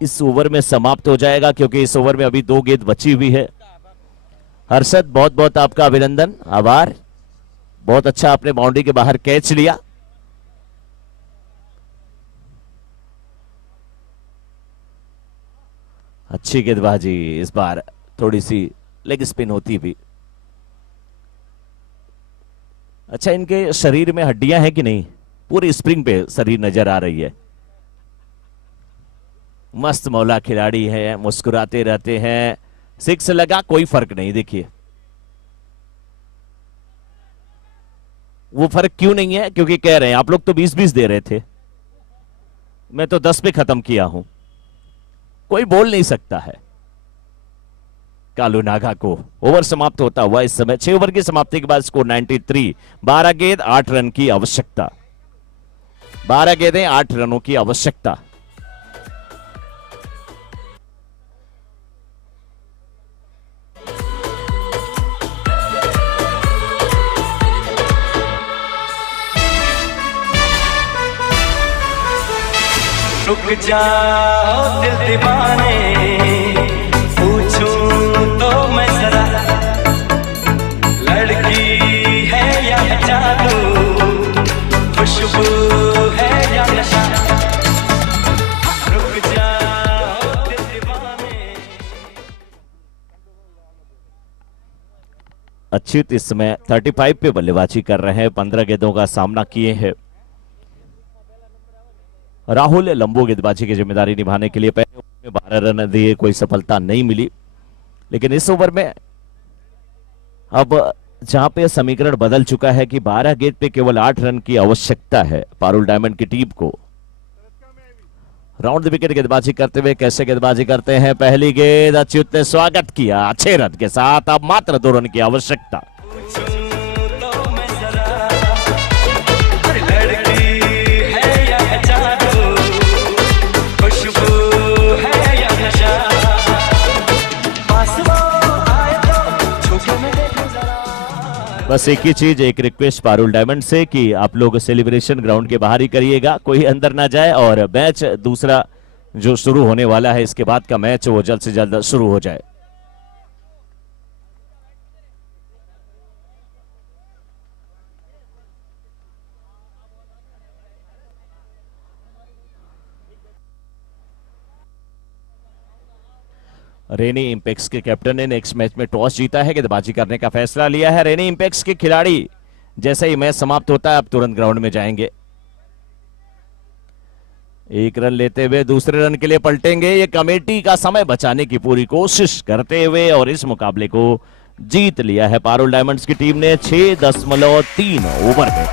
इस ओवर में समाप्त हो जाएगा, क्योंकि इस ओवर में अभी 2 गेंद बची हुई है। हर्षद, बहुत बहुत आपका अभिनंदन, आभार। बहुत अच्छा आपने बाउंड्री के बाहर कैच लिया। अच्छी गेंदबाजी, इस बार थोड़ी सी लेग स्पिन होती भी। अच्छा, इनके शरीर में हड्डियां हैं कि नहीं? पूरी स्प्रिंग पे शरीर नजर आ रही है। मस्त मौला खिलाड़ी है, मुस्कुराते रहते हैं। 6 लगा, कोई फर्क नहीं। देखिए वो फर्क क्यों नहीं है, क्योंकि कह रहे हैं आप लोग तो 20-20 दे रहे थे, मैं तो 10 पे खत्म किया हूं। कोई बोल नहीं सकता है कालू नागा को। ओवर समाप्त होता हुआ इस समय 6 ओवर की समाप्ति के बाद स्कोर 93। 12 गेंद 8 रन की आवश्यकता। 12 गेंदें 8 रनों की आवश्यकता। रुक जाओ दिल दीवाने, पूछूं तो मैं जरा, लड़की है या जादू, खुशबू है या नशा, रुक जाओ दिल दीवाने। अच्युत इस समय 35 पे बल्लेबाजी कर रहे हैं। 15 गेंदों का सामना किए हैं। राहुल लंबो गेंदबाजी की जिम्मेदारी निभाने के लिए पहले ओवर में 12 रन दिए, कोई सफलता नहीं मिली। लेकिन इस ओवर में अब जहां पे समीकरण बदल चुका है कि 12 गेंद पे केवल 8 रन की आवश्यकता है पारुल डायमंड की टीम को। राउंड द विकेट गेंदबाजी करते हुए कैसे गेंदबाजी करते हैं, पहली गेंद अच्युत ने स्वागत किया 6 रन के साथ। अब मात्र 2 रन की आवश्यकता। तो मैं जरा अरे लड़की है या जादू, खुशबू है या नशा, पास वो आए तो छूके मैं देखूं जरा। बस एक ही चीज, एक रिक्वेस्ट पारुल डायमंड से कि आप लोग सेलिब्रेशन ग्राउंड के बाहर ही करिएगा, कोई अंदर ना जाए। और मैच दूसरा जो शुरू होने वाला है, इसके बाद का मैच वो जल्द से जल्द शुरू हो जाए। रेनी इंपेक्स के कैप्टन ने नेक्स्ट मैच में टॉस जीता है, गेंदबाजी करने का फैसला लिया है। रेनी इंपेक्स के खिलाड़ी जैसे ही मैच समाप्त होता है अब तुरंत ग्राउंड में जाएंगे। 1 रन लेते हुए दूसरे रन के लिए पलटेंगे। ये कमेटी का समय बचाने की पूरी कोशिश करते हुए और इस मुकाबले को जीत लिया है पारुल डायमंड्स की टीम ने 6.3 ओवर में।